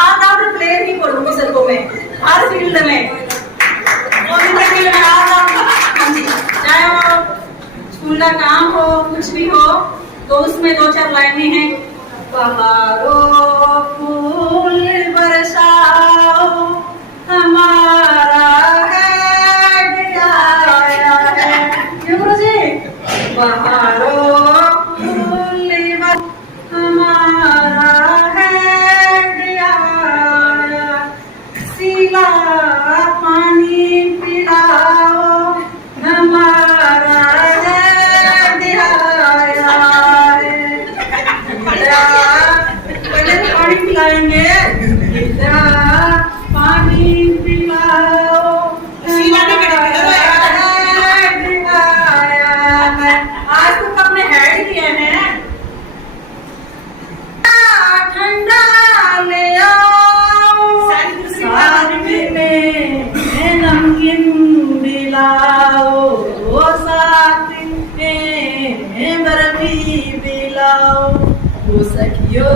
आज आप प्लेयर ही पढ़ूंगी सबको मैं हर फील्ड में कोई भी फील्ड में हाँ जी, चाहे वो स्कूल का काम हो कुछ भी हो तो उसमें 2-4 लाइनें हैं। बहारों फूल बरसाओ हमारा है आया है। क्यों गुरु जी? बहारों फूल हमारा है आया, सीला पानी पिलाओ हमारा है आया है। पानी पिलाएंगे, पानी पिलाओ आज तो अपने हेड किए हैं। ठंडा ले आओ साथ में नमकीन दिलाओ, साथ में बर्फी दिलाओ। ओ सखियो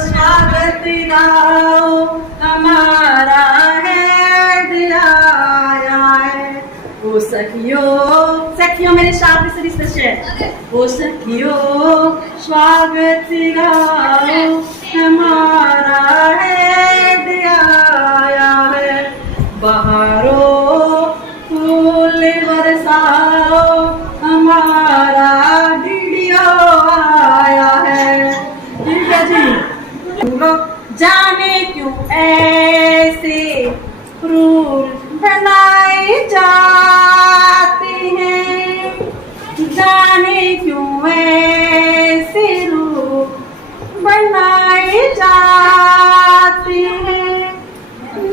स्वागत गाओ हमारा है आया है। ओ सखियो मेरे शादी से रिश्ते है। ओ सखियो स्वागत गाओ हमारा है आया है। बहारों फूल बरसाओ हमारा वीडियो आया है। ठीक है जी। जाने क्यों ऐसे रूल बनाए जाते हैं, जाने क्यों ऐसे रूल बनाए जाते हैं,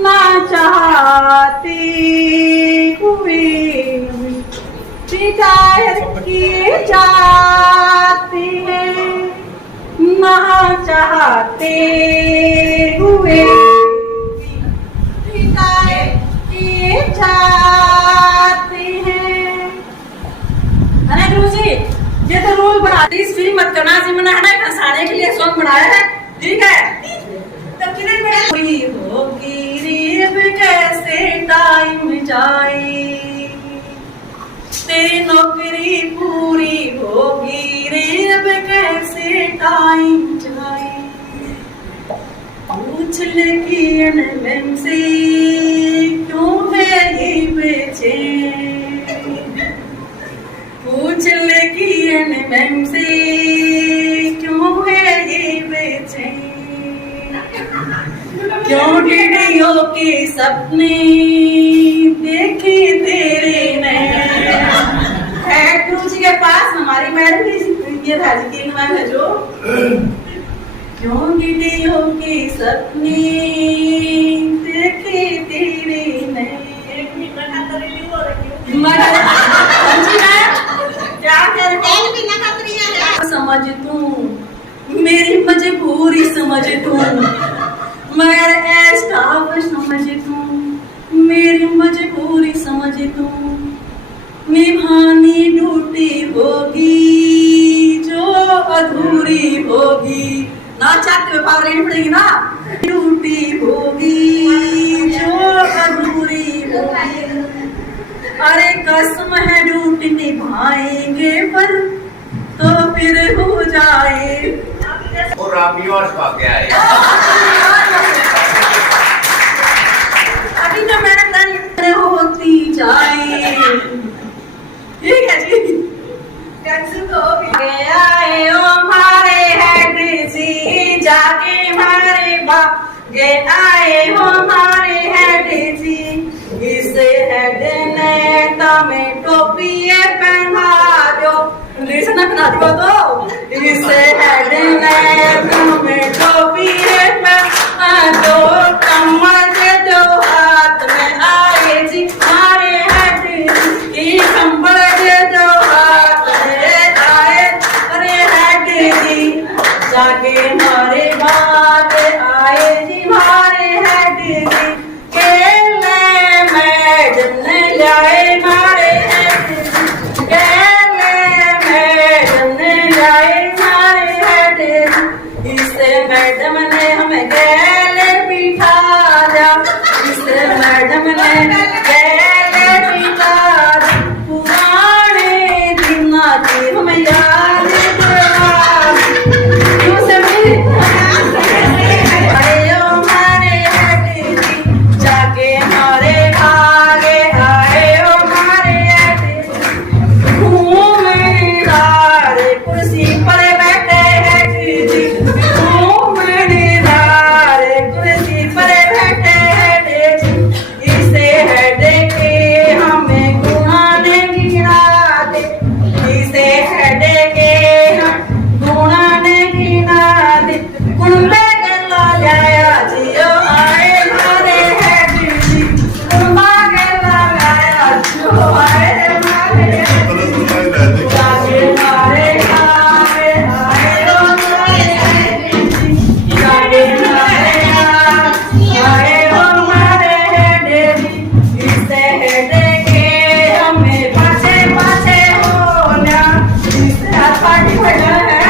ना चाहते हुए शिकायत किए जाते हैं, ना चाहते हुए शिकायत किए जाते हैं। अरे गुरु जी ये तो रूल बनाते इस फिल्म मत करना जी, मैंने हमें फंसाने के लिए सॉन्ग बनाया है। ठीक है तो किरण में कोई होगी रेब कैसे टाइम जाए, तेरी नौकरी पूरी होगी रेब कैसे टाइम जाए। पूछ ले कि एनएम से क्यों है ये बेचैन, पूछ ले कि एनएम से क्यों है ये बेचैन। क्यों टीडियों के सपने देखे तेरे नैन। गुरु जी के पास हमारी मैडम ये राजकीय मैम है जो क्यों टीडियों के सपने देखे तेरे नैन। क्या कर समझ तू मेरी मजबूरी समझ तू, मगर स्टाफ समझ तू मेरी मजबूरी समझ तू। निभानी ड्यूटी होगी जो अधूरी होगी, ना चाहते हुए पावर लेनी पड़ेगी ना। ड्यूटी होगी जो अधूरी होगी, अरे कसम है ड्यूटी निभाएंगे पर तो फिर हो जाए। और रामियोश भाग गया है। अभी तो मैंने होती जाए। ठीक है जी। तो आए ओ मारे हेड जी जाके मारे भागे आए हो मारे हेड जी। इस हेड ने तमें टोपी पहना दो, इंग्लिश ना पहना दियो तो। इस हेड ने तमें टोपी पहना दो, कमर दे दो हाथ में आए जी मारे हेड जी, कंबल दे दो हाथ में आए अरे हेड जी। जाके मारे भाग आए जी मारे हेड जी, केले मैडम ने जाए मारे हेड जी, केले मैडम ने जाए मारे हेड जी। मैडम ने हमें गले बिठा दिया, इस मैडम ने गले बिठा दिया, पुराने दिना की हम याद करवा क्यों समझे अरे ओ मारे हटे जी जाके मारे भागे आए ओ मारे हटे घूमनेदार कुर्सी पर बैठे हैं जी घूमनेदार कुर्सी पर बैठे हैं जी इसे हेड के हमें गुणाने गिना दे इसे हेड के हम गुणाने गिना दे कुंबे गला लाया जियो आए मारे हेड जी कुंबा गला लाया जियो आए मारे जाके मारे आए आए ओ मारे हेड जी जाके मारे आए ओ मारे हेड जी इसे हेड के हमें पाछे पाछे होना इसे हाथ पार्टी बजा है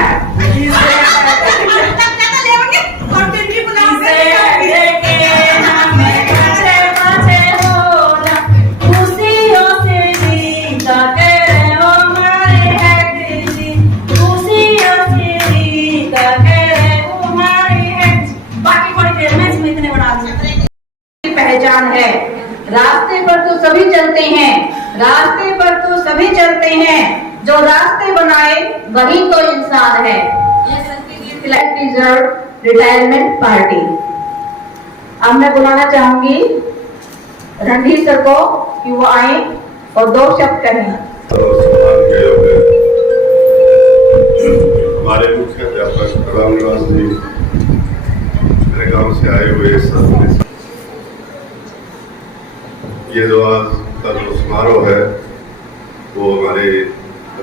इसे पहचान है रास्ते पर तो सभी चलते हैं रास्ते पर तो सभी चलते हैं जो रास्ते बनाए वही तो इंसान है रिटायरमेंट पार्टी। अब मैं बुलाना चाहूंगी रणधीर सर को कि वो आए और 2 शब्द कहें। हमारे मुख्य अध्यापक रामनिवास जी मेरे गांव से आए हुए सभी ये जो आज का जो समारोह है वो हमारे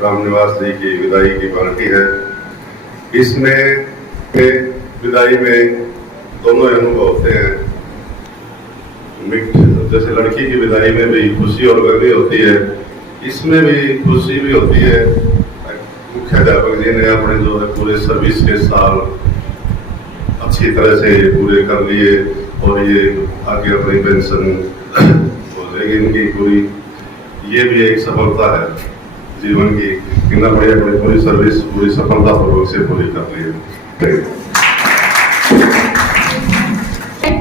रामनिवास जी की विदाई की पार्टी है। इसमें विदाई में दोनों अनुभव होते हैं। जैसे लड़की की विदाई में भी खुशी और गर्वी होती है, इसमें भी खुशी भी होती है। मुख्य अध्यापक जी ने अपने जो है पूरे सर्विस के साल अच्छी तरह से पूरे कर लिए और ये आगे अपनी पेंशन इनकी पूरी ये भी एक सफलता है जीवन की। इतना बढ़िया अपनी पूरी सर्विस पूरी सफलतापूर्वक से पूरी कर ली है।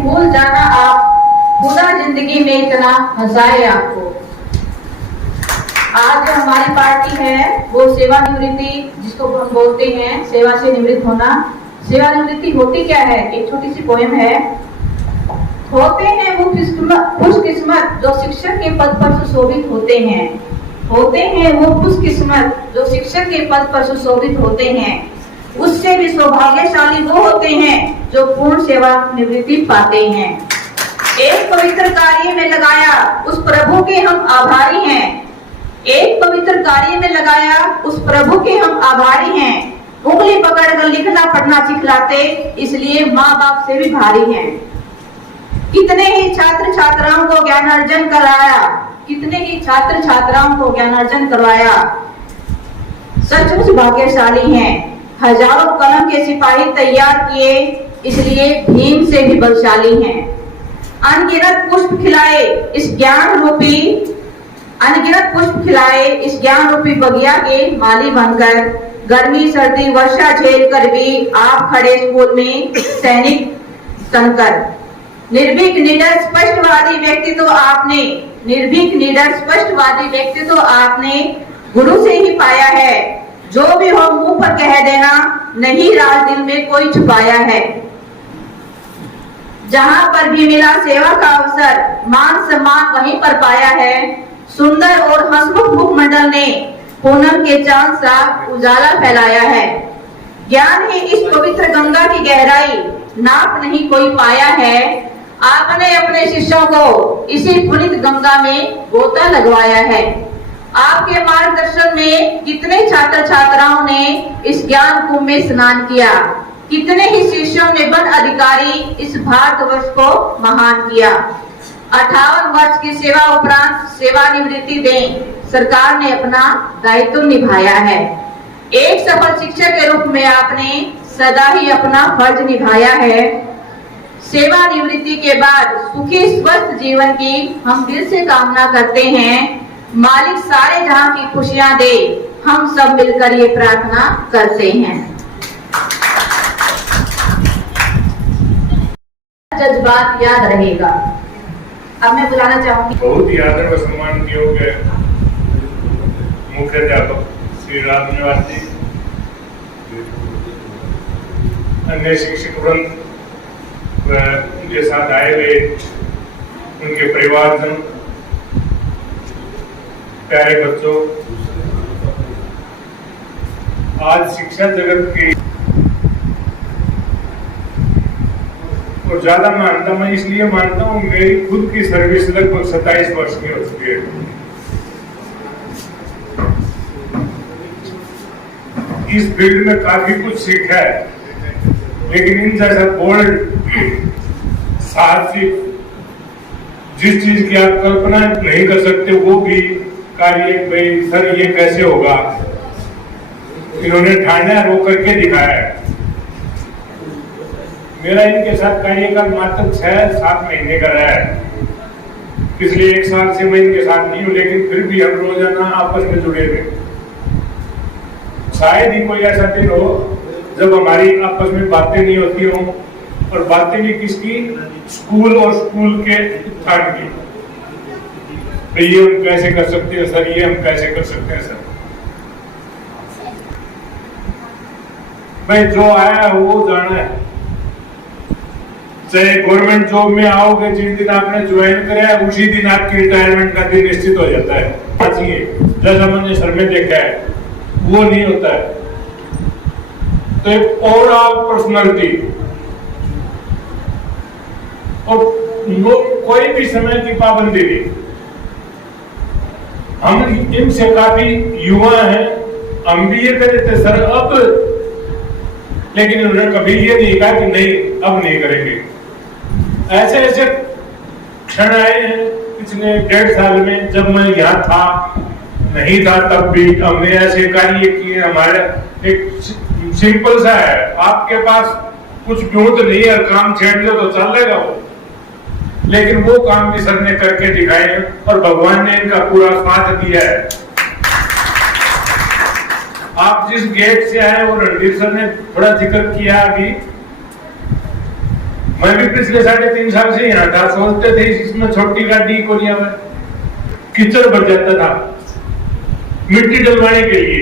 भूल जाना आप पूरा जिंदगी में इतना हंसाए आपको। आज जो हमारी पार्टी है वो सेवानिवृत्ति जिसको हम बोलते हैं सेवा से निवृत्त होना। सेवानिवृत्ति होती क्या है? एक छोटी सी पोएम है। होते हैं वो खुशकिस्मत जो शिक्षक के पद पर सुशोभित होते हैं। होते हैं वो खुशकिस्मत जो शिक्षक के पद पर सुशोभित होते हैं। उससे भी सौभाग्यशाली वो होते हैं जो पूर्ण सेवा निवृत्ति पाते हैं। एक पवित्र कार्य में लगाया उस प्रभु के हम आभारी हैं। एक पवित्र कार्य में लगाया उस प्रभु के हम आभारी हैं। उंगली पकड़कर लिखना पढ़ना सिखलाते इसलिए माँ बाप से भी भारी हैं। कितने ही छात्र छात्राओं को ज्ञानार्जन कराया, कितने ही छात्र छात्राओं को ज्ञानार्जन करवाया। सचमुच भाग्यशाली हैं। हजारों कलम के सिपाही तैयार किए इसलिए भीम से भी बलशाली हैं। अनगिनत पुष्प खिलाए इस ज्ञान रूपी बगिया के माली बनकर गर्मी सर्दी वर्षा झेल कर भी आप खड़े स्कूल में सैनिक बनकर। निर्भीक निडर स्पष्टवादी व्यक्तित्व आपने गुरु से ही पाया है। जो भी हो मुंह पर कह देना नहीं राज दिल में कोई छुपाया है। जहां पर भी मिला सेवा का अवसर मान सम्मान वहीं पर पाया है। सुंदर और हंसमुख मुखमंडल ने पूनम के चांद सा उजाला फैलाया है। ज्ञान ही इस पवित्र गंगा की गहराई नाप नहीं कोई पाया है। आपने अपने शिष्यों को इसी पुनीत गंगा में गोता लगवाया है। आपके मार्गदर्शन में कितने छात्र छात्राओं ने इस ज्ञान कुंभ में स्नान किया। कितने ही शिष्यों ने बन अधिकारी इस भारतवर्ष को महान किया। 58 वर्ष की सेवा उपरांत सेवानिवृत्ति दें सरकार ने अपना दायित्व निभाया है। एक सफल शिक्षक के रूप में आपने सदा ही अपना फर्ज निभाया है। सेवानिवृत्ति के बाद सुखी स्वस्थ जीवन की हम दिल से कामना करते हैं। मालिक सारे जहां की खुशियां दे, हम सब मिलकर ये प्रार्थना करते हैं। जज्बात याद रहेगा। अब मैं बुलाना चाहूंगी बहुत ही आदर व सम्मान योग्य मुख्याध्यापक श्री राम निवास जी, अन्य शिक्षक वृंद व उनके साथ आए हुए उनके परिवारजन, प्यारे बच्चों, आज शिक्षा जगत की और ज्यादा मानता मैं इसलिए मानता हूँ, मेरी खुद की सर्विस लगभग 27 वर्ष की हो चुकी है। इस फील्ड में काफी कुछ सीखा है, लेकिन इन जैसा बोल्ड साहसिक, जिस चीज की आप कल्पना नहीं कर सकते वो भी कार्य, भाई सर ये कैसे होगा, इन्होंने ठाने रो करके दिखाया है। मेरा इनके साथ कार्यकाल मात्र 6-7 महीने का रहा है। पिछले 1 साल से मैं इनके साथ नहीं हूँ, लेकिन फिर भी हम रोजाना आपस में जुड़े हुए। शायद ही कोई ऐसा दिन हो जब हमारी आपस में बातें नहीं होती हो, और बातें भी किसकी, स्कूल और स्कूल के उत्थान की। तो ये हम कैसे कर सकते हैं सर, ये हम कैसे कर सकते हैं सर। भाई जो आया है वो जाना है। चाहे गवर्नमेंट जॉब में आओगे, जिस दिन आपने ज्वाइन करा है उसी दिन आपकी रिटायरमेंट का दिन निश्चित हो जाता है। जैसा मैंने सर में देखा है वो नहीं होता है। तो एक ओवरऑल पर्सनालिटी, और कोई भी समय की पाबंदी नहीं। हम इनसे काफी युवा हैं, हम भी ये करे थे सर अब, लेकिन उन्होंने कभी ये नहीं कहा कि नहीं अब नहीं करेंगे। ऐसे ऐसे क्षण आए हैं पिछले 1.5 साल में, जब मैं यहाँ था नहीं था तब भी हमने ऐसे कार्य किए। हमारा एक सिंपल सा है, आपके पास कुछ ब्यूट नहीं है, काम छेड़ लो तो चल लेगा वो, लेकिन वो काम भी सर ने करके दिखाए और भगवान ने इनका पूरा साथ दिया है। आप जिस गेट से आए वो रणधीर सर ने थोड़ा जिक्र किया अभी, मैं भी पिछले 3.5 साल से यहाँ था। सोचते थे इसमें छोटी गाड़ी को लिया हुआ कीचड़ भर जाता था मिट्टी डलवाने के लिए,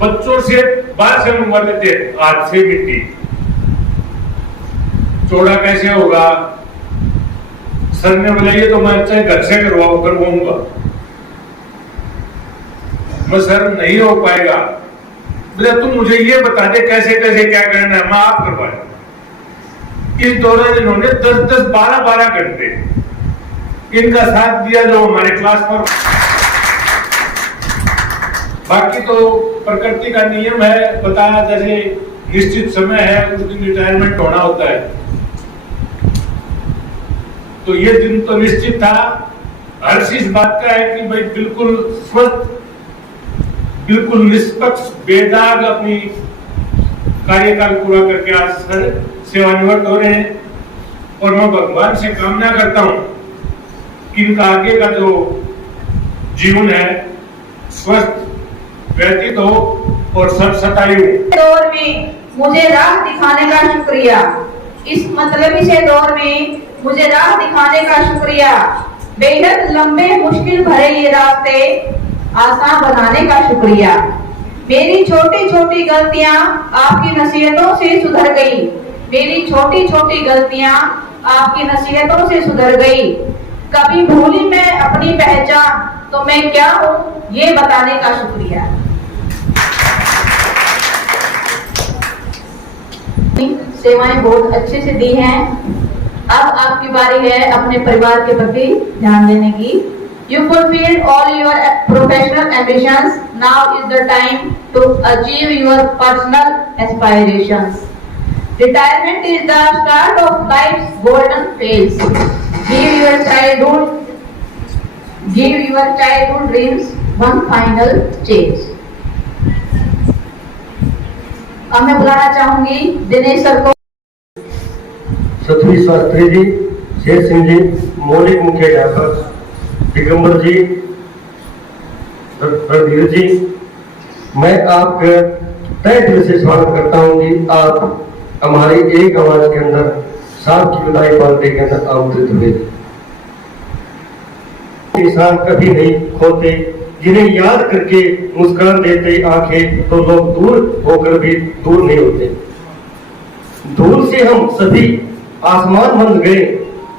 बच्चों से बाहर से मंगवाते थे हाथ से मिट्टी। चौड़ा कैसे होगा, सर ने बोला ये तो मैं अच्छा घर से करवाऊंगा। मैं सर नहीं हो पाएगा, बोला तुम मुझे ये बता दे कैसे कैसे क्या करना है, मैं आप करवाया। इस दौरान इन्होंने 10-10, 12-12 घंटे इनका साथ दिया जो हमारे क्लास पर। बाकी तो प्रकृति का नियम है, बताया जैसे निश्चित समय है उस दिन रिटायरमेंट होना होता है, तो ये दिन तो निश्चित था। हर्ष इस बात का है कि भाई बिल्कुल स्वस्थ, बिल्कुल निष्पक्ष, बेदाग अपनी कार्यकाल पूरा करके आज सर सेवानिवृत्त हो रहे हैं। और मैं भगवान से कामना करता हूं कि इनका आगे का जो जीवन है स्वस्थ व्यतीत हो और सतायु। दौर में मुझे राह दिखाने का शुक्रिया, इस मतलबी से दौर में मुझे राह दिखाने का शुक्रिया, बेहद लंबे मुश्किल भरे ये रास्ते आसान बनाने का शुक्रिया। मेरी छोटी छोटी गलतियां आपकी नसीहतों से सुधर गई, मेरी छोटी छोटी गलतियां आपकी नसीहतों से सुधर गई। कभी भूली मैं अपनी पहचान, तो मैं क्या हूँ ये बताने का शुक्रिया। सेवाएं बहुत अच्छे से दी हैं। अब आपकी बारी है अपने परिवार के प्रति ध्यान देने की। You fulfilled all your professional ambitions. Now is the time to achieve your personal aspirations. Retirement is the start of life's golden phase. Give your childhood dreams one final chance. अब मैं बुलाना चाहूंगी दिनेश सर को। सतवी शास्त्री जी, शेर सिंह जी, मौलिक मुख्याध्यापक, दिगंबर जी, रणधीर जी, मैं आपका तहे दिल से स्वागत करता हूँ कि आप हमारी एक आवाज के अंदर सात की विदाई पार्टी के अंदर आमंत्रित हुए। इंसान कभी नहीं खोते, जिन्हें याद करके मुस्कान देते आंखें, तो लोग दूर होकर भी दूर नहीं होते। दूर से हम सभी आसमान बन गए,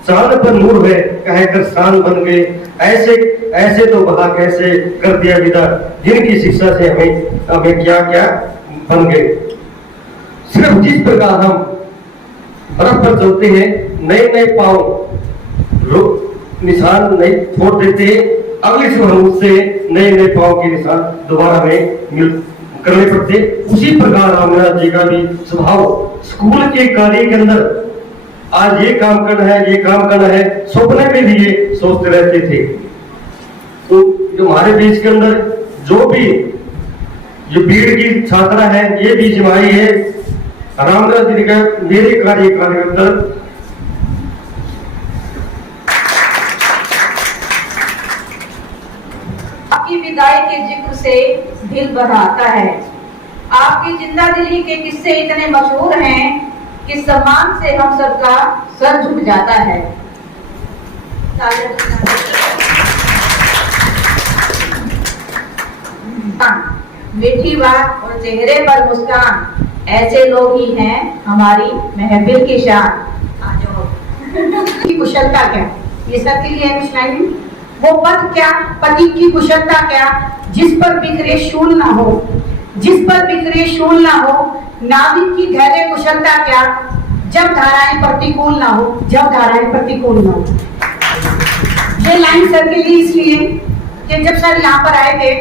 चांद पर नूर है कहकर शान बन गए। ऐसे ऐसे तो भला कैसे कर दिया विदा, जिनकी शिक्षा से हमें क्या क्या बन गए। सिर्फ जिस प्रकार हम बर्फ पर चलते हैं, नए नए पांव निशान नहीं छोड़ देते हैं, अगले सुबह उससे नए नए पांव के निशान दोबारा हमें करने पड़ते। उसी प्रकार रामनाथ जी का भी स्वभाव स्कूल के कार्य के अंदर आज ये काम करना है, ये काम करना है, सपने में भी ये सोचते रहते थे। तो जो हमारे बीच के अंदर जो भी ये बीड़ की छात्रा है, ये भी जमाई है रामनाथ जी का मेरे कार्यकाल के अंदर। आपकी विदाई के जिक्र से दिल बहलाता है। आपकी जिंदा दिली के किस्से इतने मशहूर हैं कि सम्मान से हम सबका सर झुक जाता है। मीठी बात और चेहरे पर मुस्कान, ऐसे लोग ही हैं हमारी महफिल की शान। की कुशलता क्या, ये सब के लिए है कुछ लाइन। वो पद क्या, पति की कुशलता क्या, जिस पर बिखरे शूल ना हो, जिस पर बिखरे शूल ना हो। नाविक की धैर्य कुशलता क्या, जब धाराएं प्रतिकूल ना हो, जब धाराएं प्रतिकूल ना हो। ये लाइन सर के लिए इसलिए कि जब सर यहाँ पर आए थे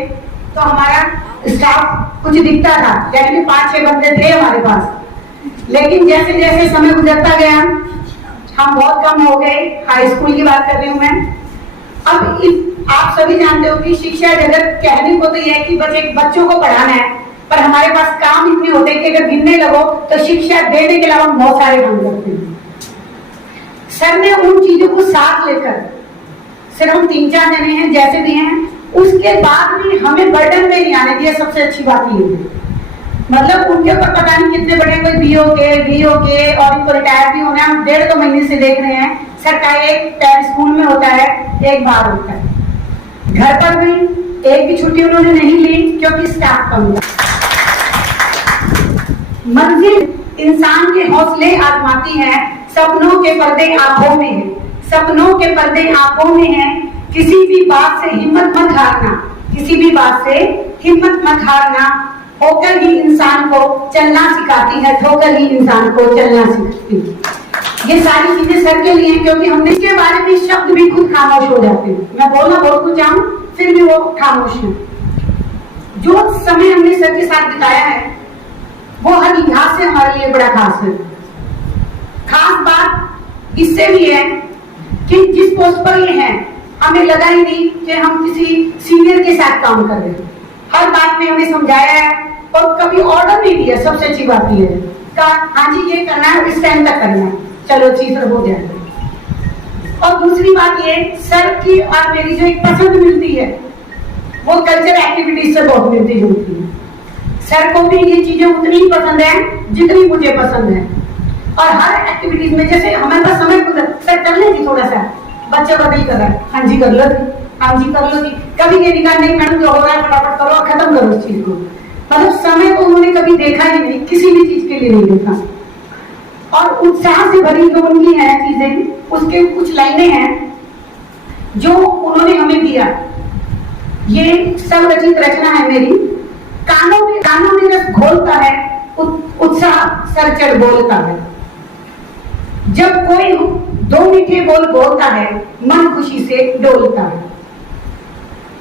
तो हमारा स्टाफ कुछ दिखता था, यानी कि 5-6 बंदे थे हमारे पास। लेकिन जैसे जैसे समय गुजरता गया हम बहुत कम हो गए। हाई स्कूल की बात कर रही हूँ मैं। अब आप सभी जानते हो कि शिक्षा जगत कहने को तो यह है कि बच्चों को पढ़ाना है, पर हमारे पास काम इतने होते हैं कि अगर गिनने लगो तो शिक्षा देने के अलावा बहुत सारे काम करते हैं। सर ने उन चीजों को साथ लेकर, सिर्फ हम 3-4 जने हैं जैसे भी हैं, उसके बाद भी हमें बर्डन में नहीं आने दिया। सबसे अच्छी बात ये है, मतलब उनके ऊपर पता नहीं कितने बड़े कोई बीओ के और इनको रिटायर भी होना है। हम 1.5-2 महीने से देख रहे हैं। सरकारी एक टाइम स्कूल में होता है, एक बार होता है। घर पर भी एक भी छुट्टी उन्होंने नहीं ली क्योंकि स्टाफ कम था। मंजिल इंसान के हौसले आजमाती है, सपनों के पर्दे आंखों में है, सपनों के पर्दे आंखों में है। किसी भी बात से हिम्मत मत हारना, किसी भी बात से हिम्मत मत हारना। ठोकर ही इंसान को चलना सिखाती है, ठोकर ही इंसान को चलना सिखाती है। ये सारी चीजें सर के लिए, क्योंकि हमने इसके बारे में शब्द भी खुद खामोश हो जाते हैं। मैं बोलना बहुत कुछ चाहूँ, फिर भी वो खामोश है। जो समय हमने सर के साथ बिताया है वो हर लिहाज से हमारे लिए बड़ा खास है। खास बात इससे भी है कि जिस पोस्ट पर ये है, हमें लगा ही नहीं कि हम किसी सीनियर के साथ काम कर रहे हैं। हर बात में हमें समझाया है और कभी ऑर्डर नहीं दिया। सबसे अच्छी बात ये है, कहा हाँ जी ये करना है, इस टाइम तक करना है, चलो चीज हो जाएगा। और दूसरी बात ये, सर की और मेरी जो एक पसंद मिलती है वो कल्चर एक्टिविटीज से बहुत मिलती जुलती है। सर को भी ये चीजें उतनी ही पसंद है जितनी मुझे पसंद है। और हर एक्टिविटीज में, जैसे हमारे पास समय सर कर लेगी थोड़ा सा, बच्चा बदल कर रहा है, हाँ जी कर लो, हाँ जी कर लो। कभी ये निकाल नहीं, मैडम जो हो रहा है फटाफट करो और खत्म करो उस चीज को। मतलब समय को उन्होंने कभी देखा ही नहीं, किसी भी चीज के लिए नहीं देखा। और उत्साह से भरी जो उनकी है चीजें, उसके कुछ लाइनें हैं जो उन्होंने हमें दिया। ये सब रचित रचना है मेरी। कानों में रस घोलता है, उत्साह सर चढ़ बोलता है। जब कोई 2 मीठे बोल बोलता है, मन खुशी से डोलता है।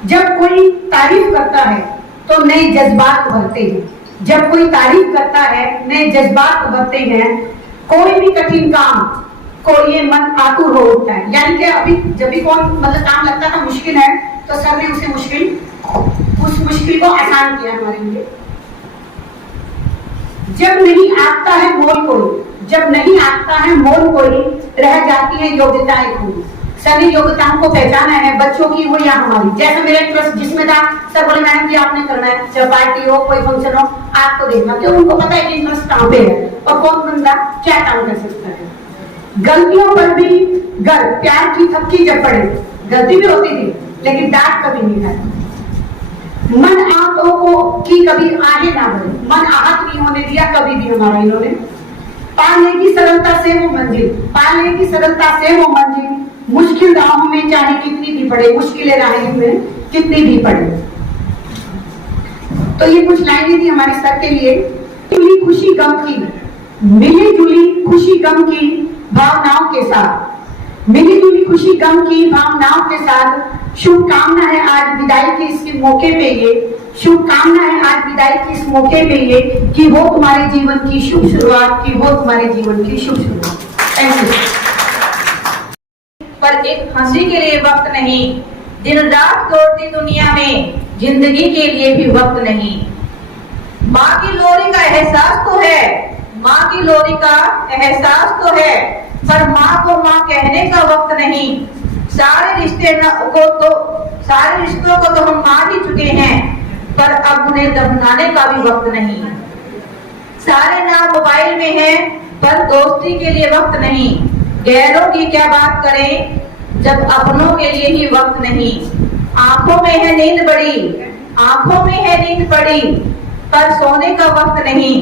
जब कोई तारीफ करता है तो नए जज्बात भरते हैं। जब कोई तारीफ करता है नए जज्बात भरते हैं। कोई भी कठिन काम को ये मन आतुर हो उठता है। यानी कि अभी जब भी कौन मतलब काम लगता था मुश्किल है, तो सर ने उस मुश्किल को आसान किया हमारे लिए। जब नहीं आंकता है मोल कोई, जब नहीं आंकता है मोल कोई, रह जाती है योग्यताएं खोई। सभी योग्यताओं को पहचाना है, बच्चों की हो या हमारी। जैसे मेरा इंटरेस्ट जिसमें था, सर बोले मैडम जी आपने करना है, चाहे पार्टी हो कोई फंक्शन हो आपको देखना, क्यों उनको पता है कि इंटरेस्ट कहाँ पे है और कौन बंदा क्या काम कर सकता है। गलतियों पर भी गर प्यार की थपकी जब पड़े, गलती भी होती थी लेकिन डांट कभी नहीं खाई। मन आहतों को की कभी आगे ना बढ़े, मन आहत नहीं होने दिया कभी भी हमारा इन्होंने। पाने की सरलता से वो मंजिल, पाने की सरलता से वो मंजिल, मुश्किल राहों में चाहे कितनी भी पड़े, मुश्किलें राहें में कितनी भी पड़े। तो ये कुछ लाइनें थी हमारे सर के लिए। मिली खुशी गम की, मिली जुली खुशी गम की भावनाओं के साथ, मिली जुली खुशी गम की भावनाओं के साथ। शुभकामना है आज विदाई के इस मौके पे, ये शुभकामना है आज विदाई के इस मौके पे ये कि हो तुम्हारे जीवन की शुभ शुरुआत, की हो तुम्हारे जीवन की शुभ शुरुआत। Thank you. पर एक हंसी के लिए वक्त नहीं, दिन रात दौड़ती दुनिया में जिंदगी के लिए भी वक्त नहीं। माँ की लोरी का एहसास तो है, माँ की लोरी का एहसास तो है, पर माँ को माँ कहने का वक्त नहीं। सारे रिश्तों को तो हम मार ही चुके हैं, पर अब उन्हें दफनाने का भी वक्त नहीं। सारे नाम मोबाइल में है, पर दोस्ती के लिए वक्त नहीं। गैरों की क्या बात करें जब अपनों के लिए ही वक्त नहीं। आंखों में है नींद बड़ी, आंखों में है नींद बड़ी, पर सोने का वक्त नहीं।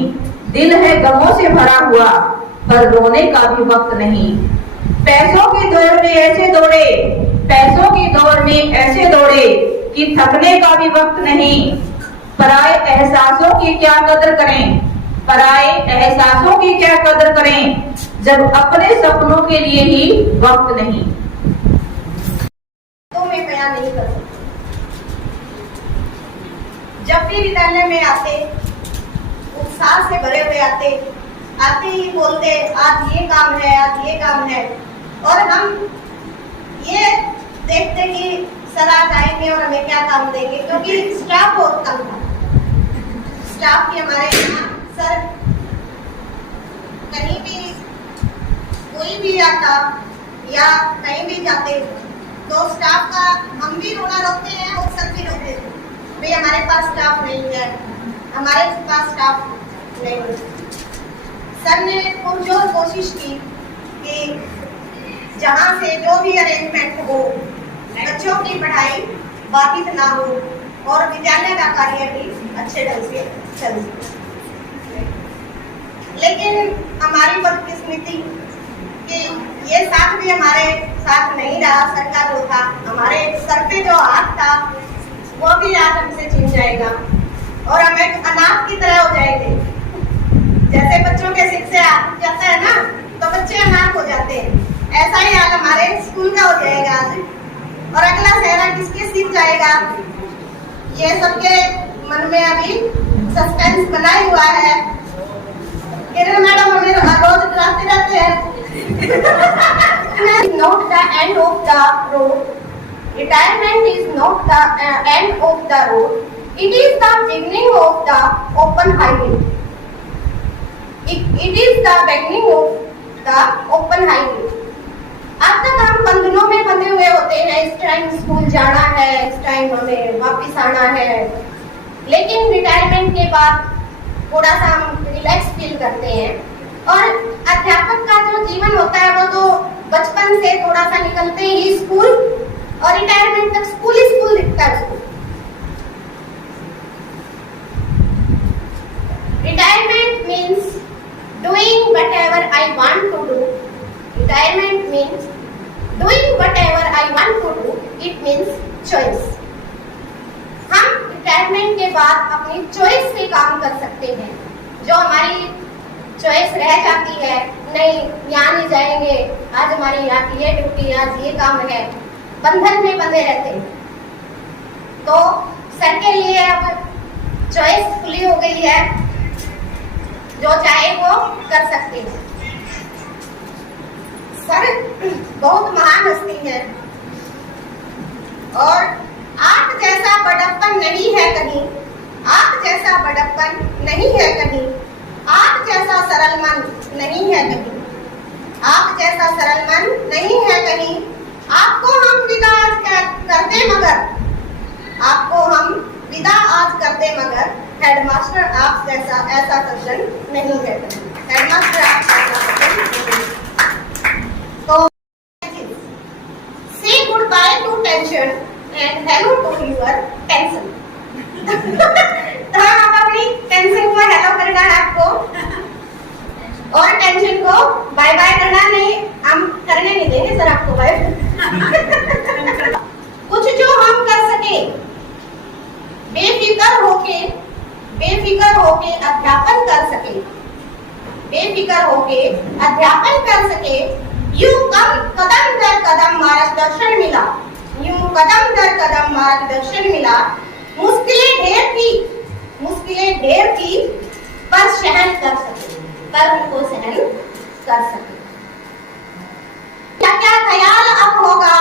दिल है गमों से भरा हुआ, पर रोने का भी वक्त नहीं। पैसों की दौड़ में ऐसे दौड़े, पैसों की दौड़ में ऐसे दौड़े कि थकने का भी वक्त नहीं। पराए एहसासों की क्या कदर करें, पराए एहसासों की क्या कदर करें जब अपने सपनों के लिए ही वक्त नहीं। तो मैं बयान नहीं कर सकती। जब भी विद्यालय में आते, उत्साह से भरे हुए आते ही बोलते आज ये काम है, आज ये काम है, और हम ये देखते कि सर आज आएंगे और हमें क्या काम देंगे, क्योंकि स्टाफ बहुत कम था। स्टाफ की हमारे यहाँ सर कहीं भी कोई भी आता या कहीं भी जाते तो स्टाफ का हम भी रोना रोते हैं और सर भी रोते थे, भाई हमारे पास स्टाफ नहीं है, हमारे पास स्टाफ नहीं है। सर ने पुरजोर कोशिश की कि जहाँ से जो भी अरेंजमेंट हो, बच्चों की पढ़ाई बाधित ना हो और विद्यालय का कार्य भी अच्छे ढंग से चल सके। लेकिन हमारी बदकिस्मती कि ये साथ भी हमारे साथ नहीं रहा। सर का जो था, हमारे सर पे जो हाथ था वो भी आज हमसे छिन जाएगा और हम एक अनाथ की तरह हो जाएंगे। जैसे बच्चों के सिर से हाथ जाता है ना, तो बच्चे अनाथ हो जाते हैं, ऐसा ही हाल हमारे स्कूल का हो जाएगा आज। और अगला सहरा किसके सिर जाएगा, ये सबके मन में अभी सस्पेंस बना हुआ है। किरण मैडम हमें रोज डराते रहते हैं। Not the end of the road. Retirement is not the end of the road. It is the beginning of the open highway. It is the beginning of the open highway. अब तक हम बंधनों में बंधे हुए होते हैं, इस टाइम स्कूल जाना है, इस टाइम हमें वापस आना है। लेकिन रिटायरमेंट के बाद थोड़ा सा हम रिलैक्स फील करते हैं और अध्यापक का जो जीवन होता है वो तो बचपन से थोड़ा सा निकलते ही स्कूल और रिटायरमेंट तक स्कूल ही स्कूल दिखता है उसको। Retirement means doing whatever I want to do. Retirement means doing whatever I want to do. It means choice. हम रिटायरमेंट के बाद अपनी चॉइस से काम कर सकते हैं। जो हमारी चॉइस रह जाती है, नहीं यहाँ नहीं जाएंगे, आज हमारी यहाँ ये ड्यूटी, आज ये काम है, बंधन में बंधे रहते हैं। तो सर के लिए अब चॉइस खुली हो गई है, जो चाहे वो कर सकते हैं। सर बहुत महान हस्ती है और आप जैसा बड़प्पन नहीं है कहीं, आप जैसा बड़प्पन नहीं है कहीं। आप जैसा सरल मन नहीं है कहीं, आप जैसा सरल मन नहीं है कहीं। आपको हम विदा आज करते मगर, आपको हम विदा आज करते मगर, हेडमास्टर आप जैसा ऐसा सज्जन नहीं है कहीं। हेडमास्टर आप जैसा सज्जन नहीं है। तो say goodbye to tension and hello to your tension। तो आप अपनी टेंशन को हेलो करना है आपको, और टेंशन को बाय बाय करना नहीं, हम करने नहीं देंगे सर आपको बाय। कुछ जो हम कर सके, बेफिक्र होके अध्यापन कर सके, बेफिक्र होके अध्यापन कर सके। यूं कदम दर कदम मार्गदर्शन मिला, यूं कदम दर कदम मार्गदर्शन मिला। मुश्किलें ढेर थी पर सहन कर सके, पर उनको सहन कर सके। क्या क्या ख्याल अब होगा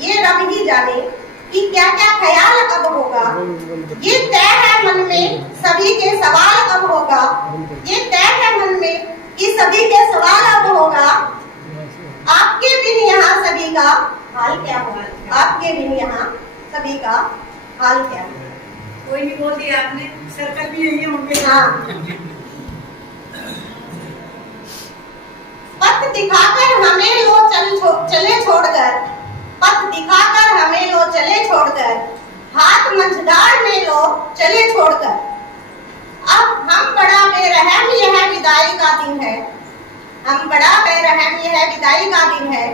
ये रब ही जाने, कि क्या क्या ख्याल अब होगा। ये तय है मन में सभी के सवाल अब होगा, ये तय है मन में कि सभी के सवाल अब होगा। आपके बिन यहाँ सभी का हाल क्या होगा, आपके बिन यहाँ सभी का हाल क्या होगा। कोई नहीं बोल दिया आपने, सर्कल भी यही होंगे। हाँ, पथ दिखाकर हमें लो चले छोड़कर, पथ दिखाकर हमें लो चले छोड़कर, हाथ मंझधार में लो चले छोड़कर। अब हम बड़ा बेरहम यह विदाई का दिन है, हम बड़ा बेरहम यह विदाई का दिन है।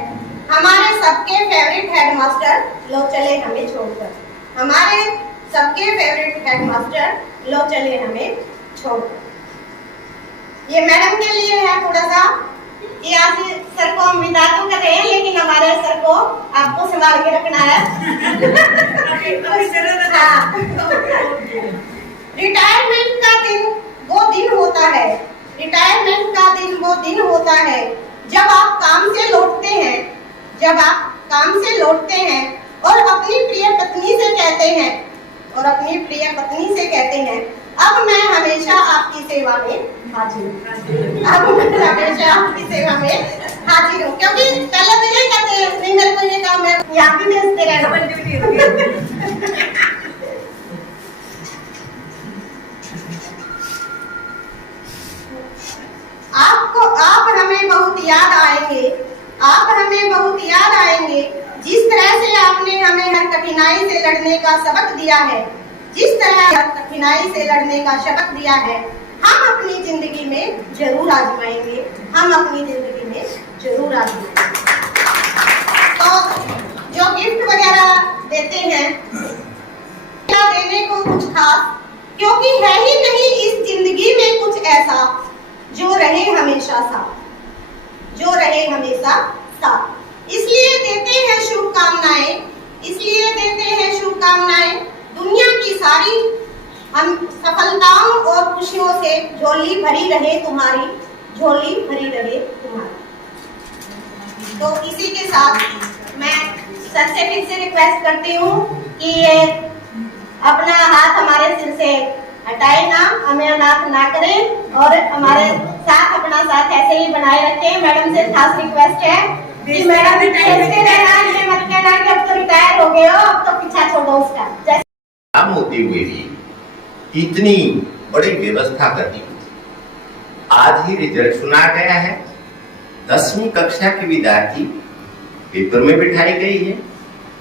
हमारे सबके फेवरेट हेडमास्टर लो चले हमें छोड़कर, हमारे सबके फेवरेट हेडमास्टर लो चले हमें छोड़कर। ये मैडम के लिए है थोड़ा सा, कि आज सर को हम विदा तो कर रहे हैं, लेकिन हमारे सर को आपको संभाल के रखना है। हाँ। रिटायरमेंट का दिन वो दिन होता है, रिटायरमेंट का दिन वो दिन होता है जब आप काम से लौटते हैं, जब आप काम से लौटते हैं और अपनी प्रिय पत्नी से कहते हैं, और अपनी प्रिय पत्नी से कहते हैं, अब मैं हमेशा आपकी सेवा में हाजिर हूँ, अब मैं हमेशा आपकी सेवा में हाजिर हूँ। क्योंकि पहले तो यही कहते हैं, नहीं मेरे को ये काम है, यहाँ भी भेजते रहना। आप हमें बहुत याद आएंगे, आप हमें बहुत याद आएंगे। जिस तरह से आपने हमें हर कठिनाई से लड़ने का सबक दिया है, जिस तरह हर कठिनाई से लड़ने का सबक दिया है, हम अपनी जिंदगी में जरूर आजमाएंगे, हम अपनी जिंदगी में जरूर आजमाएंगे। तो जो गिफ्ट वगैरह देते हैं, क्या देने को कुछ खास, क्योंकि है ही नहीं इस जिंदगी में कुछ ऐसा जो रहे हमेशा साथ, जो रहे हमेशा साथ। इसलिए देते हैं शुभकामनाएं, इसलिए देते हैं शुभकामनाएं। दुनिया की सारी हम सफलताओं और खुशियों से झोली भरी रहे तुम्हारी, झोली भरी रहे तुम्हारी। तो इसी के साथ मैं सर से फिर से रिक्वेस्ट करती हूँ कि ये अपना हाथ हमारे सिर से हटाए ना, हमें अनाथ ना करें और हमारे साथ अपना साथ ऐसे ही बनाए रखें। मैडम से खास रिक्वेस्ट है कि मैडम ऐसे रहना, ये मत कहना कि अब तो रिटायर हो गए हो, अब तो पीछा छोड़ो उसका। काम होते हुए भी इतनी बड़ी व्यवस्था कर दी। आज ही रिजल्ट सुना गया है, 10वीं कक्षा के विद्यार्थी पेपर में बिठाई गई है,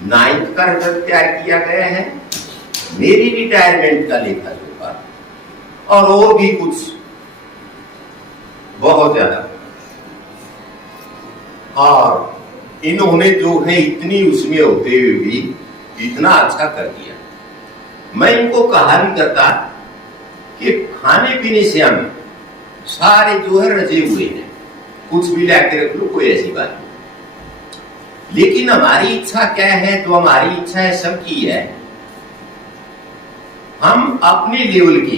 9th का रिजल्ट तैयार किया गया है, मेरी रिटायरमेंट का लेखा जोखा और भी कुछ बहुत ज्यादा। और इन्होंने जो है इतनी उसमें होते हुए भी इतना अच्छा कर दिया। मैं इनको कहा भी करता कि खाने पीने से हम सारे जो है रजे हुए हैं, कुछ भी लाके रख लो, कोई ऐसी बात नहीं। लेकिन हमारी इच्छा क्या है, तो हमारी इच्छा है सबकी है, हम अपने लेवल के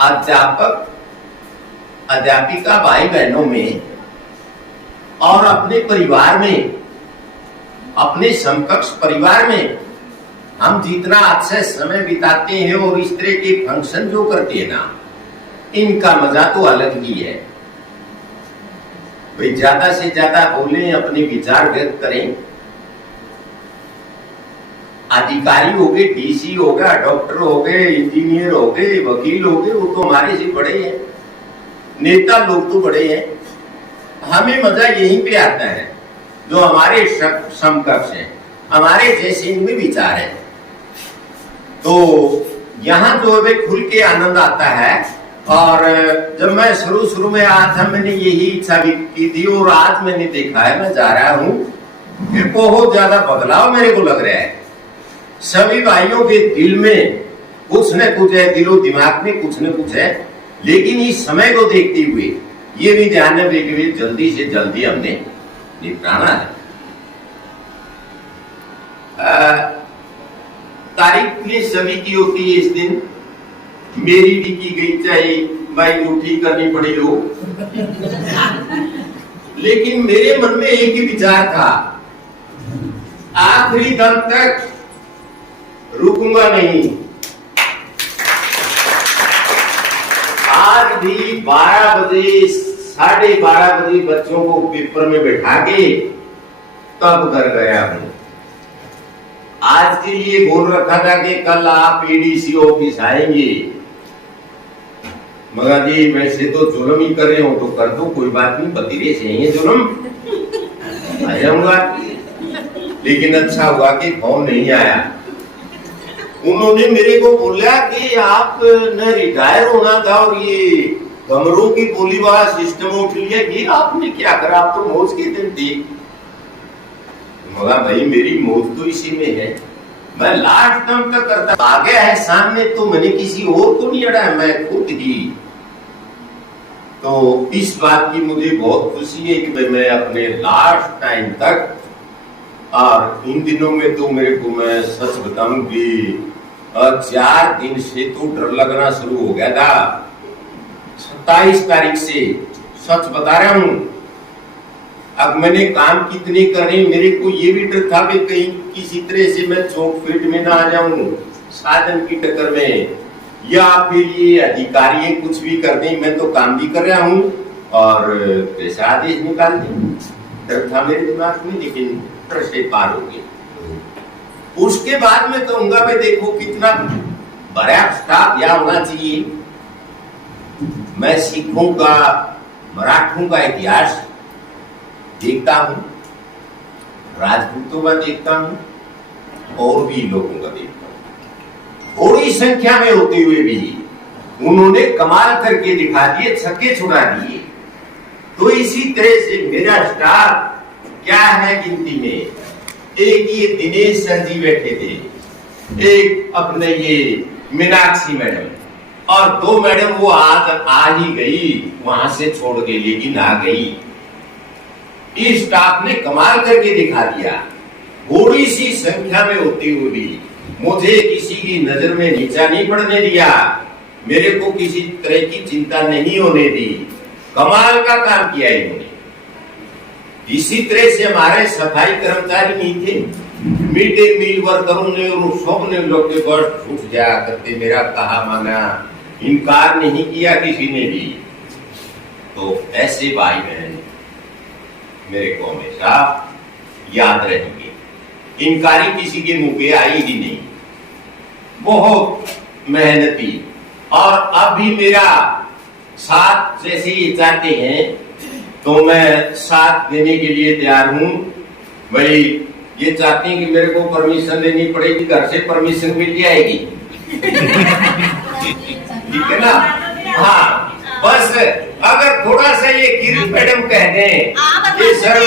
अध्यापक अध्यापिका भाई बहनों में और अपने परिवार में, अपने समकक्ष परिवार में हम जितना अच्छा समय बिताते हैं और इस तरह के फंक्शन जो करते हैं ना, इनका मजा तो अलग ही है। भाई ज्यादा से ज्यादा बोलें, अपने विचार व्यक्त करें। अधिकारी हो गए, डीसी हो गया, डॉक्टर हो गए, इंजीनियर हो गए, वकील हो गए, वो तो हमारे से बड़े हैं, नेता लोग तो बड़े हैं। हमें मजा यहीं पे आता है जो हमारे समकक्ष हैं, हमारे जैसे इनमें विचार है। तो यहाँ जो है खुल के आनंद आता है। और जब मैं शुरू में आया था, मैंने यही इच्छा भी की थी, और आज मैंने देखा है, मैं जा रहा हूँ कि बहुत ज्यादा बदलाव मेरे को लग रहा है। सभी भाइयों के दिल में कुछ न कुछ है, दिलो दिमाग में कुछ न कुछ है, लेकिन इस समय को देखते हुए ये भी ध्यान में कि जल्दी से जल्दी हमने निपटाना है। तारीख भी सभी की होती है इस दिन, मेरी भी की गई, चाहे भाई ड्यूटी करनी पड़ी हो। लेकिन मेरे मन में एक ही विचार था, आखिरी दम तक रुकूंगा नहीं। आज भी 12 बजे 12:30 बजे बच्चों को पेपर में बैठा के तब घर गया हूं। आज के लिए बोल रखा था कि कल आप एडीसी ऑफिस आएंगे, मगर जी वैसे तो जुल्म ही कर रहे हो तो कर दो, कोई बात नहीं, बतीरे से ही है जुल्म, आ जाऊंगा। लेकिन अच्छा हुआ कि फोन नहीं आया। उन्होंने मेरे को बोला कि आप न रिटायर होना था और ये कमरों की बोली वाला सिस्टम उठ लिया, ये आपने क्या करा, आप तो मौज के दिन थे। मगर भाई मेरी मौज तो इसी में है, मैं लास्ट दम तक करता। आ गया है सामने तो मैंने किसी और को नहीं अड़ा है, मैं खुद ही। तो इस बात की मुझे बहुत खुशी है कि मैं अपने लास्ट टाइम तक, और इन दिनों में तो मेरे को, मैं सच बताऊं कि 4 दिन से तो डर लगना शुरू हो गया था। 27 तारीख से सच बता रहा हूं, अब मैंने काम कितने करने, मेरे को ये भी डर था कि कहीं किसी तरह से मैं चौक फीट में ना आ जाऊं साधन की टक्कर में, या फिर ये अधिकारी कुछ भी कर दें। मैं तो काम भी कर रहा हूं और पैसा आदेश निकाल दें, डर था मेरे दिमाग में, लेकिन डर से पार हो गया। उसके बाद में कहूंगा भाई देखो कितना बड़ा स्टाफ यहाँ होना चाहिए। मैं सिखों का, मराठों का इतिहास देखता हूं, राजपूतों का देखता हूं और भी लोगों का देखता हूं। थोड़ी संख्या में होते हुए भी उन्होंने कमाल करके दिखा दिए, छक्के छुड़ा दिए। तो इसी तरह से मेरा स्टाफ क्या है गिनती में, एक ये दिनेश सर जी बैठे थे, एक अपने ये मीनाक्षी मैडम, और 2 मैडम वो आज आ ही गई वहां से छोड़ के, लेकिन आ गई। इस स्टाफ ने कमाल करके दिखा दिया। थोड़ी सी संख्या में होते हुए भी मुझे किसी की नजर में नीचा नहीं पड़ने दिया, मेरे को किसी तरह की चिंता नहीं होने दी। कमाल का काम किया इन्होंने। इसी तरह से हमारे सफाई कर्मचारी नहीं थे, मिड डे मील वर्करों ने और सबने लोग के बस उठ जाया करते, मेरा कहा माना इनकार नहीं किया किसी ने भी। तो ऐसे भाई बहन मेरे को हमेशा याद रहेंगे, इनकारी किसी के मुंह पे आई ही नहीं, बहुत मेहनती। और अब भी मेरा साथ जैसे ये चाहते हैं तो मैं साथ देने के लिए तैयार हूं। भाई ये चाहते हैं कि मेरे को परमिशन लेनी पड़ेगी, घर से परमिशन मिल जाएगी। ठीक है ना? हाँ, बस अगर थोड़ा सा ये गिरी मैडम कह दें कि सर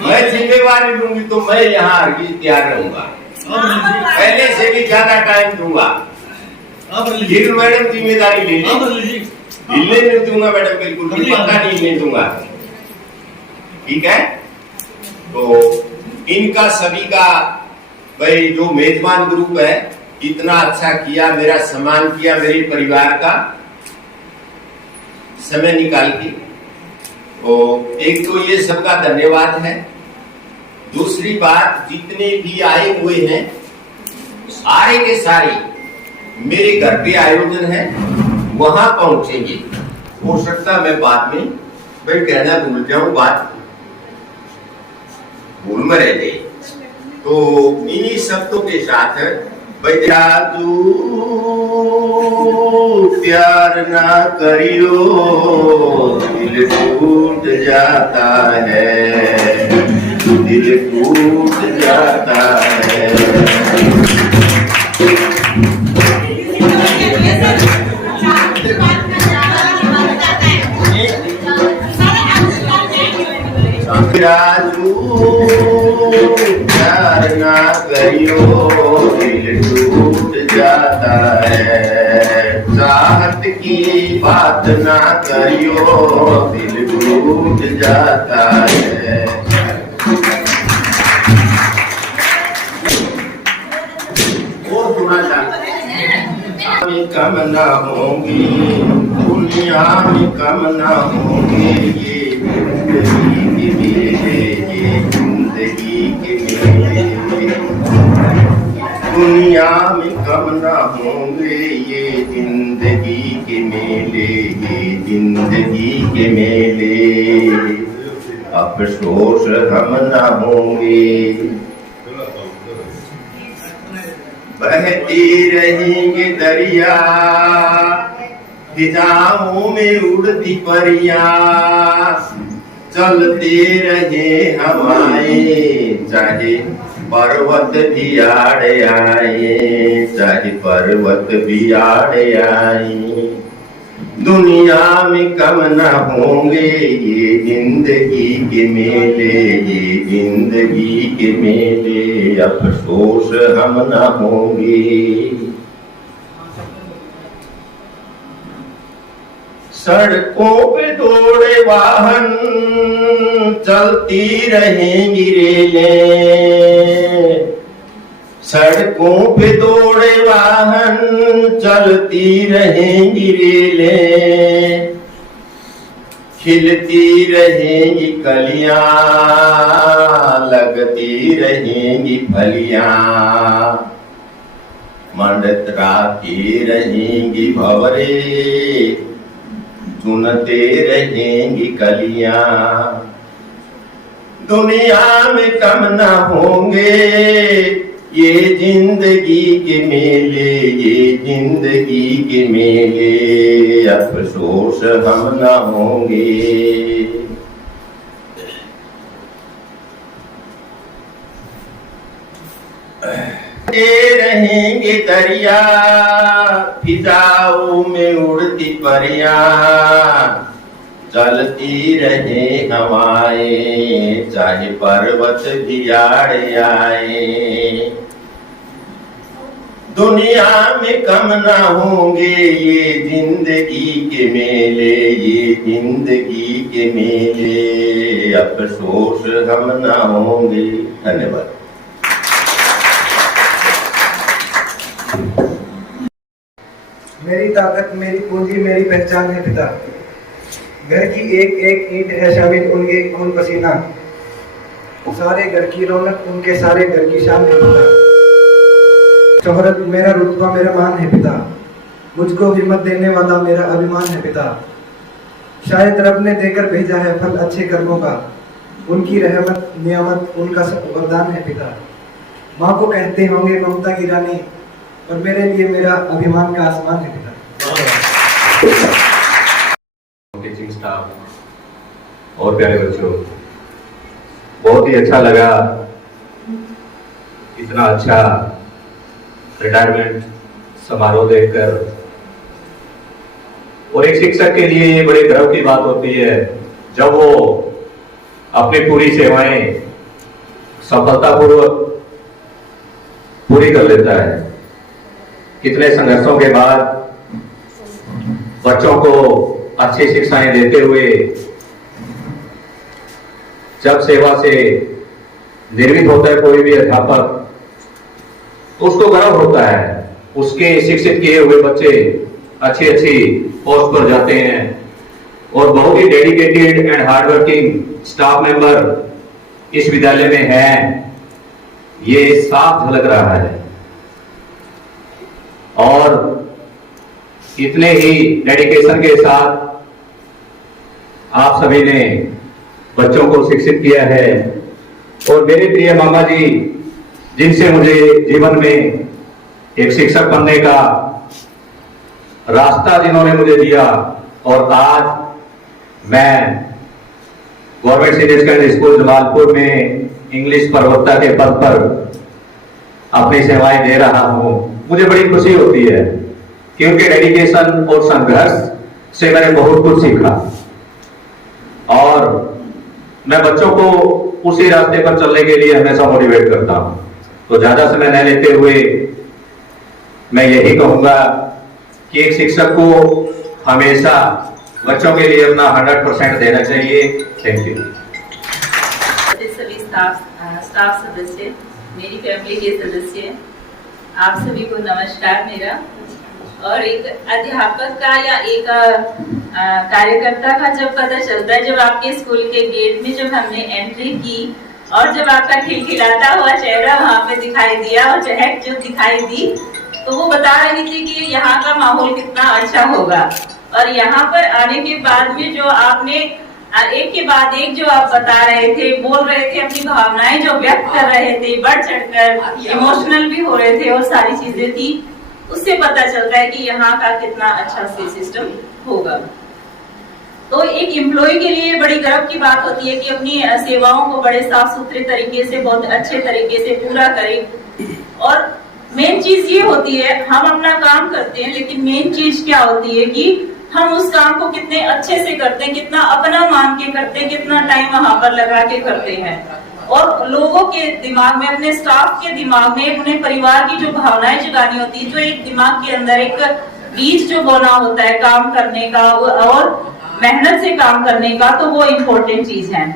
मैं जिम्मेवारी लूंगी तो मैं यहाँ हरगिज तैयार रहूंगा, पहले से भी ज्यादा टाइम दूंगा। गिरी मैडम जिम्मेदारी ले ली, हिलने नहीं दूंगा मैडम, बिल्कुल भी पक्का नहीं हिलने दूंगा। ठीक है? तो इनका सभी का भाई जो मेजबान ग्रुप है इतना अच्छा किया, मेरा सम्मान किया, मेरे परिवार का समय निकाल के, तो एक तो ये सबका धन्यवाद है। दूसरी बात, जितने भी आए हुए हैं सारे के सारे मेरे घर पे आयोजन है, वहां पहुंचेंगे। हो सकता मैं बाद में भाई कहना भूल जाऊं, बात भूल में रह गई। तो इन्हीं शब्दों के साथ तू प्यार ना करियो दिल टूट जाता है, दिल टूट जाता है। राजू प्यार ना करियो दिल टूट जाता है, चाहत की बात ना करियो दिल टूट जाता है। वो थोड़ा सा कम ना होंगी दुनिया में, कम ना होंगे ये जिंदगी के मेले, दुनिया में कम ना होंगे ये जिंदगी के मेले, ये जिंदगी के मेले। अफसोस हम ना होंगे, बहती रहेंगे दरिया, फिजाओं में उड़ती परिया, चलते रहे हवाएं चाहे पर्वत भी आड़े आए, चाहे पर्वत भी आड़े आए। दुनिया में कम ना होंगे ये जिंदगी के मेले, ये जिंदगी के मेले। अफसोस हम ना होंगे, सड़कों पे दौड़े वाहन चलती रहेंगी रेलें, सड़कों पे दौड़े वाहन चलती रहेंगी रेलें, खिलती रहेंगी कलियां लगती रहेंगी फलियां, मंडराती रहेंगी भंवरे चुनते रहेंगी कलियां। दुनिया में कम ना होंगे ये जिंदगी के मेले, ये जिंदगी के मेले। अफसोस हम ना होंगे, रहेंगे दरिया, फिजाओं में उड़ती परिया, चलती रहे हवाएं चाहे पर्वत भी आड़े आए। दुनिया में कम ना होंगे ये जिंदगी के मेले, ये जिंदगी के मेले। अफसोस हम ना होंगे। धन्यवाद। मेरी ताकत मेरी पूंजी मेरी पहचान है पिता, घर की एक एक ईंट है शामिल उनके खून पसीना, सारे घर की रौनक उनके सारे घर की शान है पिता। शोहरत मेरा रुतबा मेरा मान है पिता, मुझको हिम्मत देने वाला मेरा अभिमान है पिता। शायद रब ने देकर भेजा है फल अच्छे कर्मों का, उनकी रहमत नियामत उनका वरदान है पिता। माँ को कहते होंगे ममता की रानी, और मेरे लिए मेरा अभिमान का आसमान है पिता। टीचिंग स्टाफ और प्यारे बच्चों, बहुत ही अच्छा लगा इतना अच्छा रिटायरमेंट समारोह देखकर। और एक शिक्षक के लिए ये बड़े गर्व की बात होती है जब वो अपनी पूरी सेवाएं सफलतापूर्वक पूरी कर लेता है। कितने संघर्षों के बाद बच्चों को अच्छी शिक्षाएं देते हुए जब सेवा से निर्मित होता है कोई भी अध्यापक, तो उसको गर्व होता है। उसके शिक्षित किए हुए बच्चे अच्छी अच्छी पोस्ट पर जाते हैं और बहुत ही dedicated and hardworking staff member इस विद्यालय में हैं, ये साफ झलक रहा है। और इतने ही डेडिकेशन के साथ आप सभी ने बच्चों को शिक्षित किया है, और मेरे प्रिय मामा जी जिनसे मुझे जीवन में एक शिक्षक बनने का रास्ता जिन्होंने मुझे दिया, और आज मैं government senior secondary school Jamalpur में इंग्लिश प्रवक्ता के पद पर अपनी सेवाएं दे रहा हूं, मुझे बड़ी खुशी होती है कि उनके डेडिकेशन और संघर्ष से मैंने बहुत कुछ सीखा, और मैं बच्चों को उसी रास्ते पर चलने के लिए हमेशा मोटिवेट करता हूं। तो ज्यादा समय न लेते हुए मैं यही कहूंगा कि एक शिक्षक को हमेशा बच्चों के लिए अपना 100% देना चाहिए। Thank you. सभी स्टाफ सदस्य, मेरी फैमिली के सदस्य, आप सभी को नमस्कार मेरा। और एक अध्यापक का या एक कार्यकर्ता का जब पता चलता है, जब आपके स्कूल के गेट में जब हमने एंट्री की और जब आपका खिलखिलाता हुआ चेहरा वहाँ पे दिखाई दिया और चहक जो दिखाई दी, तो वो बता रही थी कि यहाँ का माहौल कितना अच्छा होगा। और यहाँ पर आने के बाद में जो आपने एक के बाद एक जो आप बता रहे थे, बोल रहे थे, अपनी भावनाएं जो व्यक्त कर रहे थे, बढ़ चढ़कर इमोशनल भी हो रहे थे और सारी चीजें थी, उससे पता चलता है कि यहाँ का कितना अच्छा सिस्टम होगा। तो एक एम्प्लॉय के लिए बड़ी गर्व की बात होती है कि अपनी सेवाओं को बड़े साफ सुथरे तरीके से, बहुत अच्छे तरीके से पूरा करें। और मेन चीज ये होती है, हम अपना काम करते हैं, लेकिन मेन चीज क्या होती है कि हम उस काम को कितने अच्छे से करते हैं, कितना अपना मान के करते हैं, कितना टाइम वहां पर लगा के करते हैं। और लोगों के दिमाग में, अपने स्टाफ के दिमाग में, अपने परिवार की जो भावनाएं जगानी होती है, जो एक दिमाग के अंदर एक बीज जो बोना होता है काम करने का और मेहनत से काम करने का, तो वो इम्पोर्टेंट चीज है।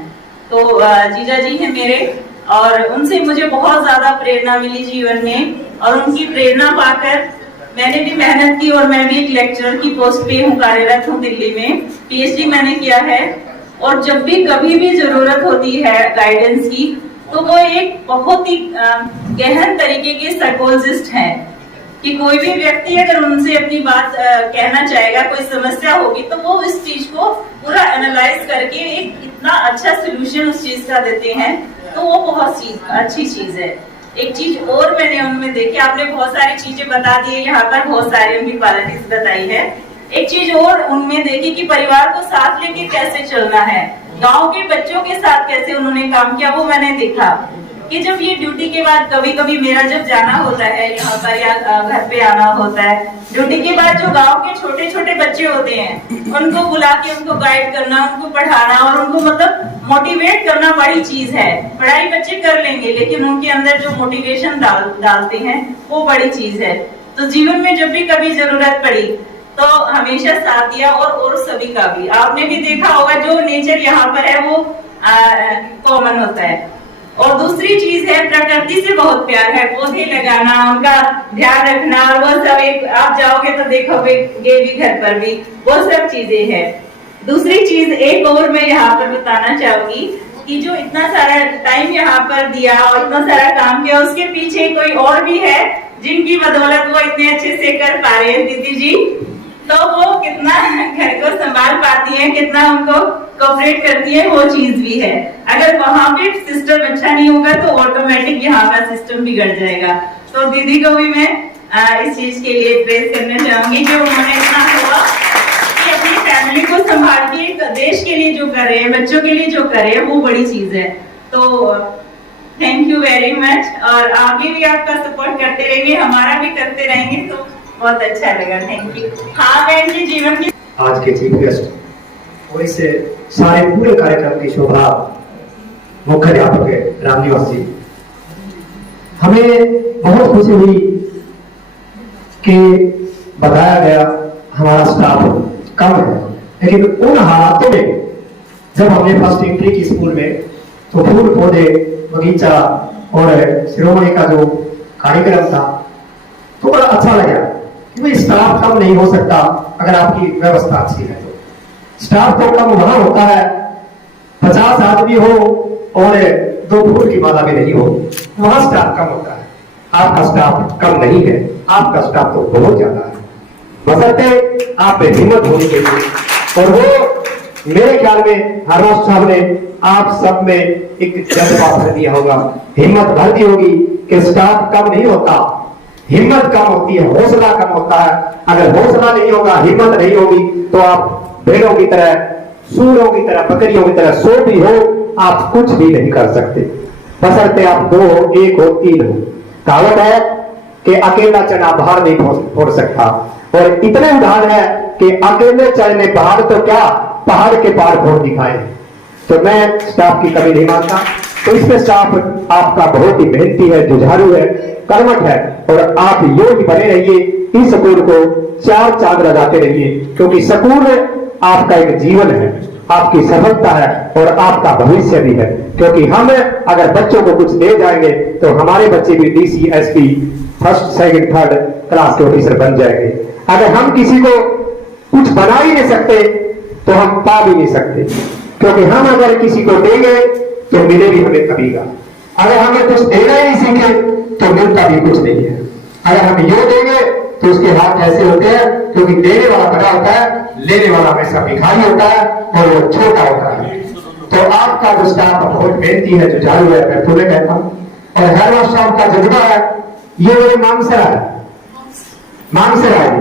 तो जीजा जी हैं मेरे, और उनसे मुझे बहुत ज्यादा प्रेरणा मिली जीवन में, और उनकी प्रेरणा पाकर मैंने भी मेहनत की, और मैं भी एक लेक्चरर की पोस्ट पे हूँ, कार्यरत हूँ दिल्ली में, पीएचडी मैंने किया है। और जब भी कभी भी जरूरत होती है गाइडेंस की, तो वो एक बहुत ही गहन तरीके के साइकोलॉजिस्ट हैं कि कोई भी व्यक्ति अगर उनसे अपनी बात कहना चाहेगा, कोई समस्या होगी, तो वो इस चीज को पूरा एनालाइज करके एक इतना अच्छा सोल्यूशन उस चीज का देते हैं। तो वो बहुत अच्छी चीज है। एक चीज और मैंने उनमें देखी, आपने बहुत सारी चीजें बता दी है, यहाँ पर बहुत सारी उनकी क्वालिटीज बताई है। एक चीज और उनमें देखी कि परिवार को साथ लेके कैसे चलना है, गांव के बच्चों के साथ कैसे उन्होंने काम किया, वो मैंने देखा कि जब ये ड्यूटी के बाद कभी कभी मेरा जब जाना होता है यहाँ पर या घर पे आना होता है, ड्यूटी के बाद जो गांव के छोटे छोटे बच्चे होते हैं, उनको बुला के उनको गाइड करना, उनको पढ़ाना और उनको मतलब मोटिवेट करना बड़ी चीज है। पढ़ाई बच्चे कर लेंगे, लेकिन उनके अंदर जो मोटिवेशन डालते हैं वो बड़ी चीज है। तो जीवन में जब भी कभी जरूरत पड़ी तो हमेशा साथ दिया, और सभी का भी आपने भी देखा होगा, जो नेचर यहाँ पर है वो कॉमन होता है। और दूसरी चीज है, प्रकृति से बहुत प्यार है, पौधे लगाना, उनका ध्यान रखना, और वो सब एक आप जाओगे तो देखोगे भी घर पर भी वो सब चीजें हैं। दूसरी चीज एक और मैं यहाँ पर बताना चाहूंगी कि जो इतना सारा टाइम यहाँ पर दिया और इतना सारा काम किया, उसके पीछे कोई और भी है जिनकी बदौलत वो इतने अच्छे से कर पा रहे हैं दीदी जी। तो वो कितना घर को संभाल पाती है, कितना उनको कोऑपरेट करती है, वो चीज भी है। अगर वहां पे सिस्टम अच्छा नहीं होगा तो ऑटोमेटिक यहाँ का सिस्टम बिगड़ जाएगा। तो दीदी को भी मैं इस चीज के लिए प्रेज करना चाहूंगी कि उन्होंने इतना हुआ कि अपनी फैमिली को संभाल के देश के लिए जो कर रहे हैं, बच्चों के लिए जो कर रहे हैं, वो बड़ी चीज है। तो थैंक यू वेरी मच, और आगे भी आपका सपोर्ट करते रहेंगे, हमारा भी करते रहेंगे, तो बहुत अच्छा लगा। Thank you. हाँ बहन जी, जीवन की आज के चीफ गेस्ट और इससे सारे पूरे कार्यक्रम की शोभा मुख्य अध्यापक रामनिवास जी, हमें बहुत खुशी हुई कि बताया गया हमारा स्टाफ कम है, लेकिन उन हालातों में जब हमने फर्स्ट एंट्री की स्कूल में, तो फूल पौधे, बगीचा और शिरोमणि का जो कार्यक्रम था, तो बड़ा अच्छा लगा। क्योंकि स्टाफ कम नहीं हो सकता अगर आपकी व्यवस्था अच्छी है। तो स्टाफ तो कम वहां होता है 50 आदमी हो और 2 फूल की माला भी नहीं हो, वहां स्टाफ कम होता है। आपका स्टाफ कम नहीं है, आपका स्टाफ तो बहुत ज्यादा है। बशर्ते आप में हिम्मत होनी चाहिए, और वो मेरे ख्याल में हरवंश साहब ने आप सब में एक जज्बा भर दिया होगा, हिम्मत भर दी होगी कि स्टाफ कम नहीं होता, हिम्मत कम होती है, हौसला कम होता है। अगर हौसला नहीं होगा, हिम्मत नहीं होगी, तो आप भेड़ों की तरह, सूरों की तरह, बकरियों की तरह सो भी हो, आप कुछ भी नहीं कर सकते, बशर्ते आप 2 हो, 1 हो, 3 हो। कहावत है कि अकेला चना बाहर नहीं फोड़ सकता, और इतने उदाहरण है कि अकेले चने पहाड़ तो क्या, पहाड़ के पार फोड़ दिखाए। तो मैं स्टाफ की कमी नहीं मानता, तो इसमें स्टाफ आपका बहुत ही मेहनती है, जुझारू है, कर्मठ है, और आप योग ही बने रहिए, इस स्कूल को 4 चांद लगाते रहिए, क्योंकि स्कूल आपका एक जीवन है, आपकी सफलता है और आपका भविष्य भी है। क्योंकि हम अगर बच्चों को कुछ दे जाएंगे तो हमारे बच्चे भी DC, SP, 1st, 2nd, 3rd class के ऑफिसर बन जाएंगे। अगर हम किसी को कुछ बना ही नहीं सकते तो हम पा भी नहीं सकते, क्योंकि हम अगर किसी को देंगे तो मिले भी हमें कभी का, अगर हमें कुछ देना ही नहीं सीखे तो मिलता भी कुछ नहीं है। अगर हम ये देंगे तो उसके हाथ ऐसे होते हैं, क्योंकि देने वाला बड़ा होता है, लेने वाला हमेशा भिखारी होता है और वो छोटा होता है। तो आपका जो स्टाफ बहुत मेहनती है, जुझारू है, मैं तुम्हें कहता हूँ, और हर वर्ष आपका जज्बा है। ये मेरे मानसरा है, मानसरा है,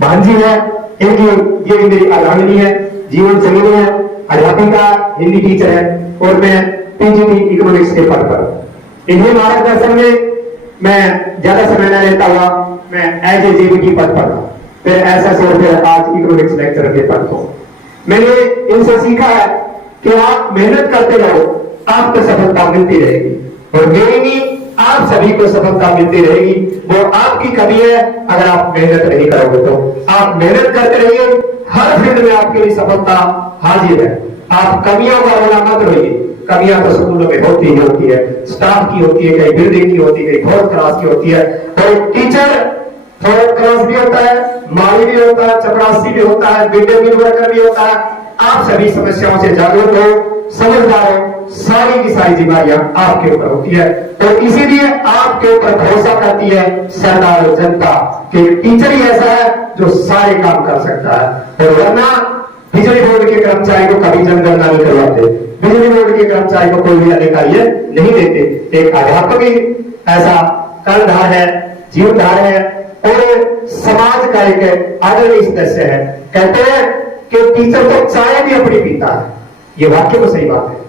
भांजी है इनकी, ये भी मेरी अलांगनी है, जीवन संगिनी है, अध्यापिका, हिंदी टीचर है, और मैं पीजीटी इकोनॉमिक्स के पद पर। इन्हीं मार्गदर्शन में मैं ज्यादा समय न लेता हुआ मैं एज ए जेबीटी पद पर, फिर ऐसा से फिर आज इकोनॉमिक्स लेक्चरर के पद पर। मैंने इनसे सीखा है कि आप मेहनत करते रहो, आपको सफलता मिलती रहेगी, और मेरी भी आप सभी को सफलता मिलती रहेगी। वो आपकी कमी है अगर आप मेहनत नहीं करोगे तो। आप मेहनत करते रहिए, हर फील्ड में आपके लिए सफलता हाजिर है। आप कमियों का रोना मत रोइए, कमियां तो स्कूलों में होती ही होती है, स्टाफ की होती है, कहीं बिल्डिंग की होती है, कहीं 4th क्लास की होती है, और टीचर 4th क्लास भी होता है, माली भी होता है, चपरासी भी होता है, मिड डे मील वर्कर भी होता है। आप सभी समस्याओं से जागरूक हो, समझदार हो, सारी की सारी जिम्मेदारियां आपके ऊपर होती है, और इसीलिए आपके ऊपर भरोसा करती है सरकार और जनता कि टीचर ही ऐसा है जो सारे काम कर सकता है। और वरना बिजली बोर्ड के कर्मचारी को कभी जनगणना नहीं करवाते, बिजली बोर्ड के कर्मचारी को कोई भी अधिकारी नहीं देते। एक अध्यापक ही ऐसा कर्णधार है, जीवधार है, और समाज का एक आदरणीय सदस्य है। कहते हैं कि टीचर तो चाय भी अपनी पीता है, ये वाक्य तो सही बात है,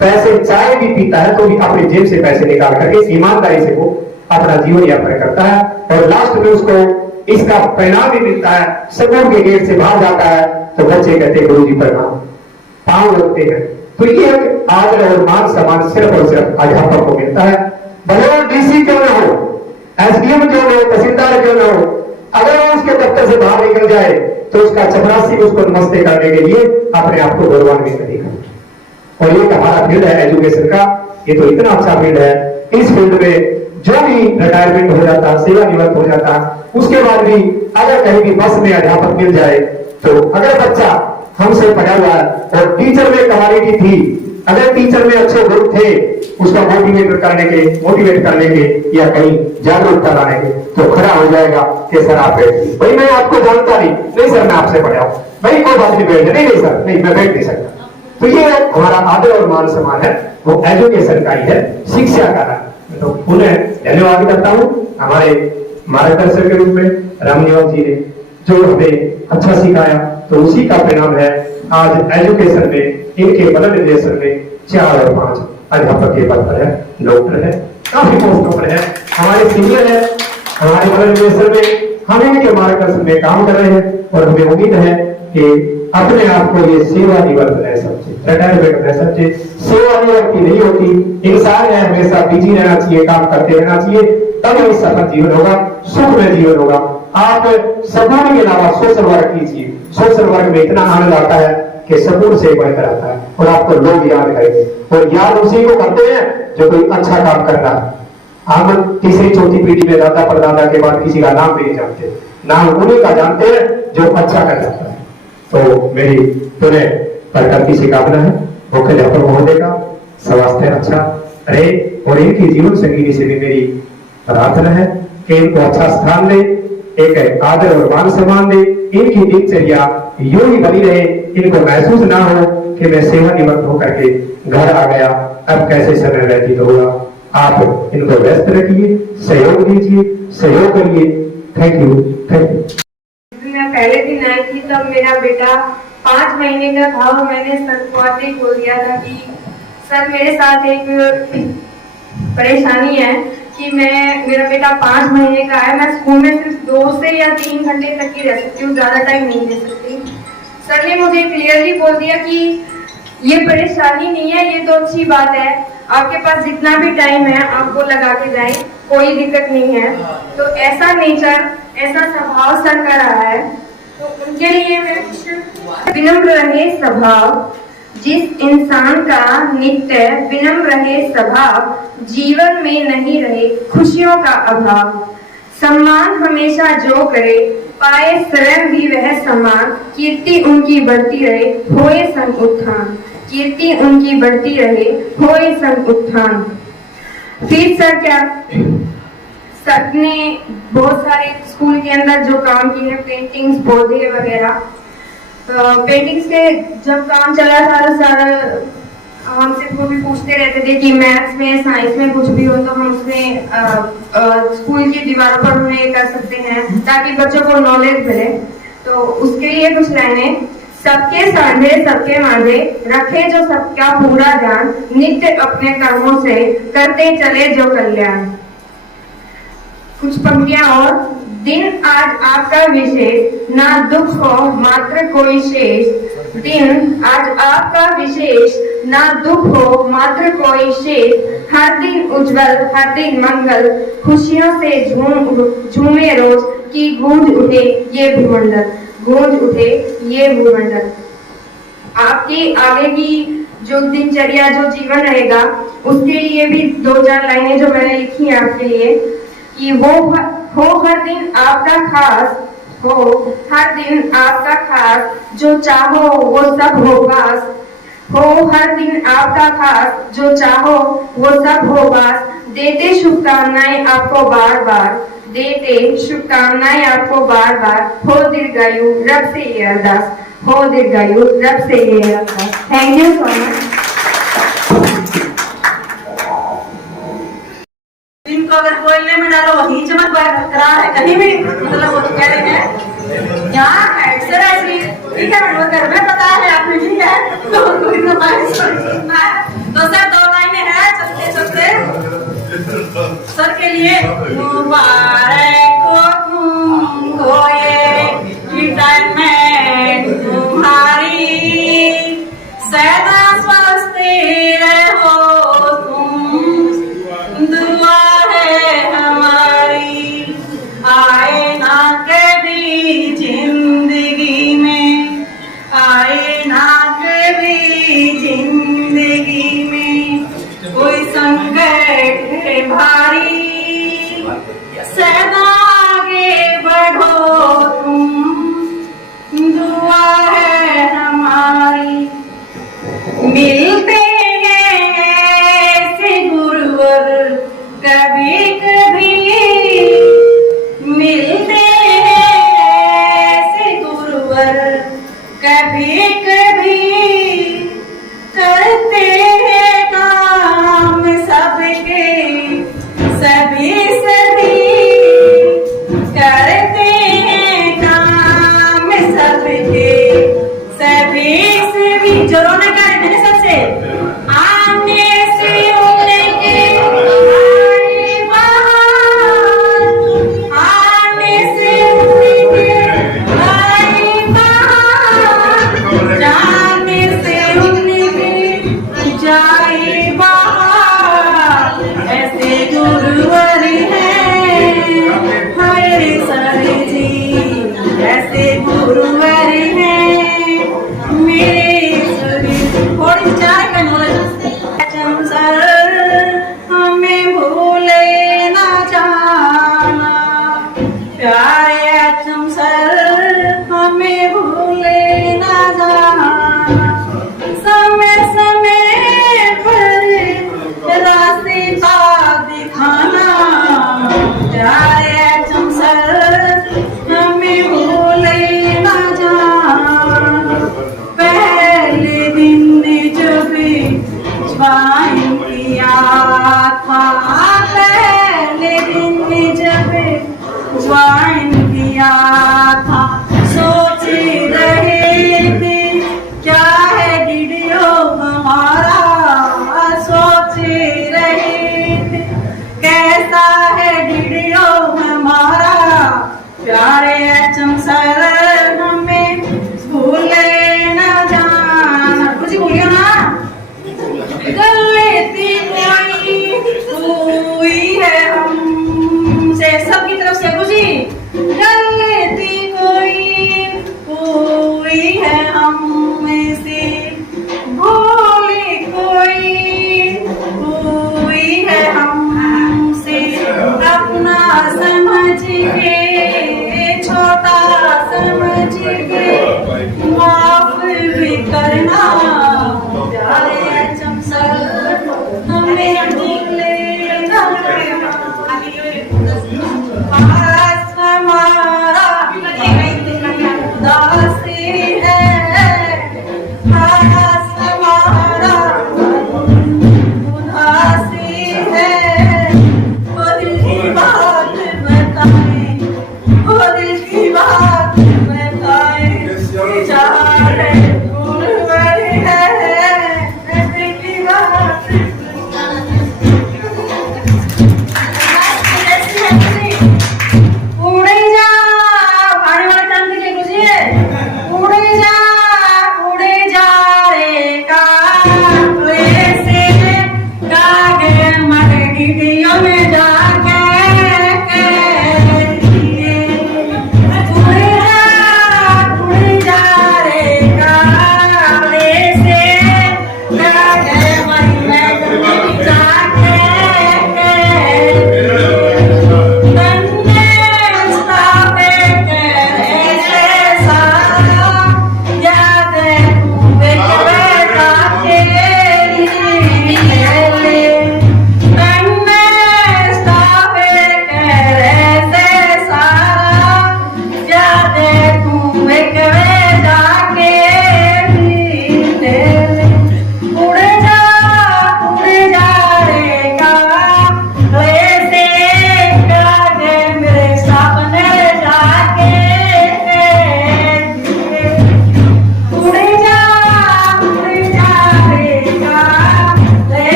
पैसे चाय भी पीता है तो भी अपनी जेब से पैसे निकाल करके ईमानदारी से वो अपना जीवन यापन करता है, और लास्ट में उसको इसका परिणाम भी मिलता है। स्कूल के गेट से बाहर जाता है तो बच्चे कहते हैं गुरु जी प्रणाम, पांव लगते हैं। तो ये एक आदर और मान सम्मान सिर्फ और सिर्फ अध्यापक को मिलता है, भले वो डीसी क्यों न हो, एसडीएम क्यों न हो, तहसीलदार क्यों न हो, अगर वो उसके दफ्तर से बाहर निकल जाए तो उसका चपरासी उसको नमस्ते करने के लिए अपने आप को गौरवान्वित नहीं करता। और ये हमारा फील्ड है एजुकेशन का, ये तो इतना अच्छा फील्ड है, इस फील्ड में जो भी रिटायरमेंट हो जाता, सेवानिवृत्त हो जाता, उसके बाद भी अगर कहीं भी बस में अध्यापक मिल जाए, तो अगर बच्चा हमसे पढ़ा हुआ है और टीचर में क्वालिटी थी, अगर टीचर में अच्छे गुण थे, उसका मोटिवेट करने के या कहीं जागरूकता लाने के, तो खड़ा हो जाएगा कि सर आप बैठिए, भाई मैं आपको जानता नहीं सर मैं आपसे पढ़ा हूं, भाई कोई बात नहीं बैठ, नहीं सर नहीं मैं बैठ नहीं सकता। तो ये हमारा आदर और मान सम्मान है, वो एजुकेशन का ही है, शिक्षा का है। तो पुनः धन्यवाद करता हूँ हमारे मार्गदर्शक के रूप में रामनिवास जी ने, जो हमें अच्छा सिखाया, तो उसी का परिणाम है आज एजुकेशन में इनके बल निर्देशन में 4 और 5 अध्यापक के पद पर है, डॉक्टर है, काफी पोस्टों पर है, हमारे सीनियर है, हमारे बल निर्देशन में हम इनके मार्गदर्शन में काम कर रहे हैं, और हमें उम्मीद है कि अपने आप को ये सेवानिवृत्त रह सकते, रिटायरमेंट रह सकते। सेवानिवृत्ति नहीं होती, इंसान है, हमेशा बिजी रहना चाहिए, काम करते रहना चाहिए, तभी सफल जीवन होगा, सुखमय जीवन होगा। आप सगुण के अलावा सोशल वर्क कीजिए, सोशल वर्क में इतना आनंद आता है कि सगुण से बढ़कर आता है, और आपको लोग याद करेंगे, और याद उसी को करते हैं जो कोई अच्छा काम कर रहा है। हम तीसरी चौथी पीढ़ी में दादा परदादा के बाद किसी का नाम भी नहीं जानते, नाम उन्हीं का जानते हैं जो अच्छा कर जाता है। तो मेरी पुनः प्रकृति से कामना है मुख्य अध्यापक महोदय का स्वास्थ्य अच्छा रहे, और इनकी जीवन संगीनी से भी मेरी प्रार्थना है कि इनको अच्छा स्थान दे, एक आदर और मान सम्मान दे, इनकी दिनचर्या यूं ही बनी रहे इनको महसूस ना हो कि मैं सेवानिवृत्त होकर के घर आ गया, अब कैसे समय व्यतीत होगा। आप इनको व्यस्त रखिए, सहयोग दीजिए, सहयोग करिए। Thank you, thank you. मैं पहले दिन आई थी तब मेरा बेटा 5 महीने का था और मैंने सर को आते ही बोल दिया था कि सर मेरे साथ एक परेशानी है कि मेरा बेटा 5 महीने का है, मैं स्कूल में सिर्फ 2 से या 3 घंटे तक ही रह सकती हूँ, ज्यादा टाइम नहीं दे सकती। सर ने मुझे क्लियरली बोल दिया कि ये परेशानी नहीं है, ये तो अच्छी बात है, आपके पास जितना भी टाइम है आप वो लगा के जाएं, कोई दिक्कत नहीं है। तो ऐसा नेचर, ऐसा स्वभाव सर का रहा है, तो उनके लिए मैं विनम्र रहे स्वभाव, जिस इंसान का नित्य विनम्र रहे स्वभाव, जीवन में नहीं रहे खुशियों का अभाव। सम्मान हमेशा जो करे, पाए स्वयं भी वह सम्मान, कीर्ति उनकी बढ़ती रहे, होए संग उत्थान, कीर्ति उनकी बढ़ती रहे, होए संग उत्थान। फिर सर क्या, सर ने बहुत सारे स्कूल के अंदर जो काम किए हैं, पेंटिंग्स, पौधे वगैरह, पेंटिंग्स के जब काम चला था तो सर हमसे वो भी पूछते रहते थे कि मैथ्स में, साइंस में कुछ भी हो तो हम उसमें स्कूल की दीवारों पर उन्हें कर सकते हैं ताकि बच्चों को नॉलेज मिले। तो उसके लिए कुछ लाइनें, सबके साझे सबके मांझे, रखे जो सबका पूरा ध्यान, नित्य अपने कर्मों से करते चले जो कल्याण। कुछ पंक्तियां और, दिन आज आपका विशेष, ना दुख हो मात्र कोई शेष। दिन आज आपका विशेष, ना दुख हो मात्र कोई शेष। हर दिन उज्जवल, हर दिन मंगल, खुशियों से झूमे रोज, की गूंज उठे ये भूमंडल, गूंज उठे ये भूमंडल। आपकी आगे की जो दिनचर्या, जो जीवन रहेगा, उसके लिए भी 2-4 लाइनें जो मैंने लिखी हैं आपके लिए, कि वो हो हर दिन आपका खास, हो हर दिन आपका खास, जो चाहो वो सब हो पास। हो हर दिन आपका खास, जो चाहो वो सब हो पास। देते शुभकामनाएं आपको बार बार, देते शुभकामनाएं आपको बार बार। हो दीर्घायु रब से ये अरदास, हो दीर्घायु रब से ये अरदास। Thank you so much. इनको अगर बोलने में डालो वही चमक करा है, कहीं भी मतलब वो कह रहे हैं यहाँ एक्सरसाइज, ठीक है, वो घर में पता है आपने, ठीक है, तो कोई नुमाइश सुनना है तो सर 2 लाइनें हैं चलते चलते सर के लिए। मुबारक हो तुमको ये रिटायरमेंट तुम्हारी, सदा स्वस्थ रहो तुम, दुआ है हमारी। आए ना कभी जिंदगी में, आए ना कभी जिंदगी में कोई संकट है भारी, सदा आगे बढ़ो तुम, दुआ है हमारी। मिलते हैं ऐसे गुरुवर कभी कभी, मिलते हैं ऐसे गुरुवर कभी कभी, करते हैं काम सबके ज्वाइन किया था, पहले दिन जब ज्वाइन किया था, सोच रहे थे क्या है वीडियो हमारा, सोच रहे थे कैसा है वीडियो हमारा, प्यारे एचएम सर हमें भूले न जाना। कुछ भूलियो ना, गलती कोई है हमसे, सबकी तरफ से कुछ गलती कोई है हमसे, भूली कोई है हमसे, अपना समझ के छोटा समझ के माफ भी करना, प्यारे एचएम सर हमें भूले न जाना।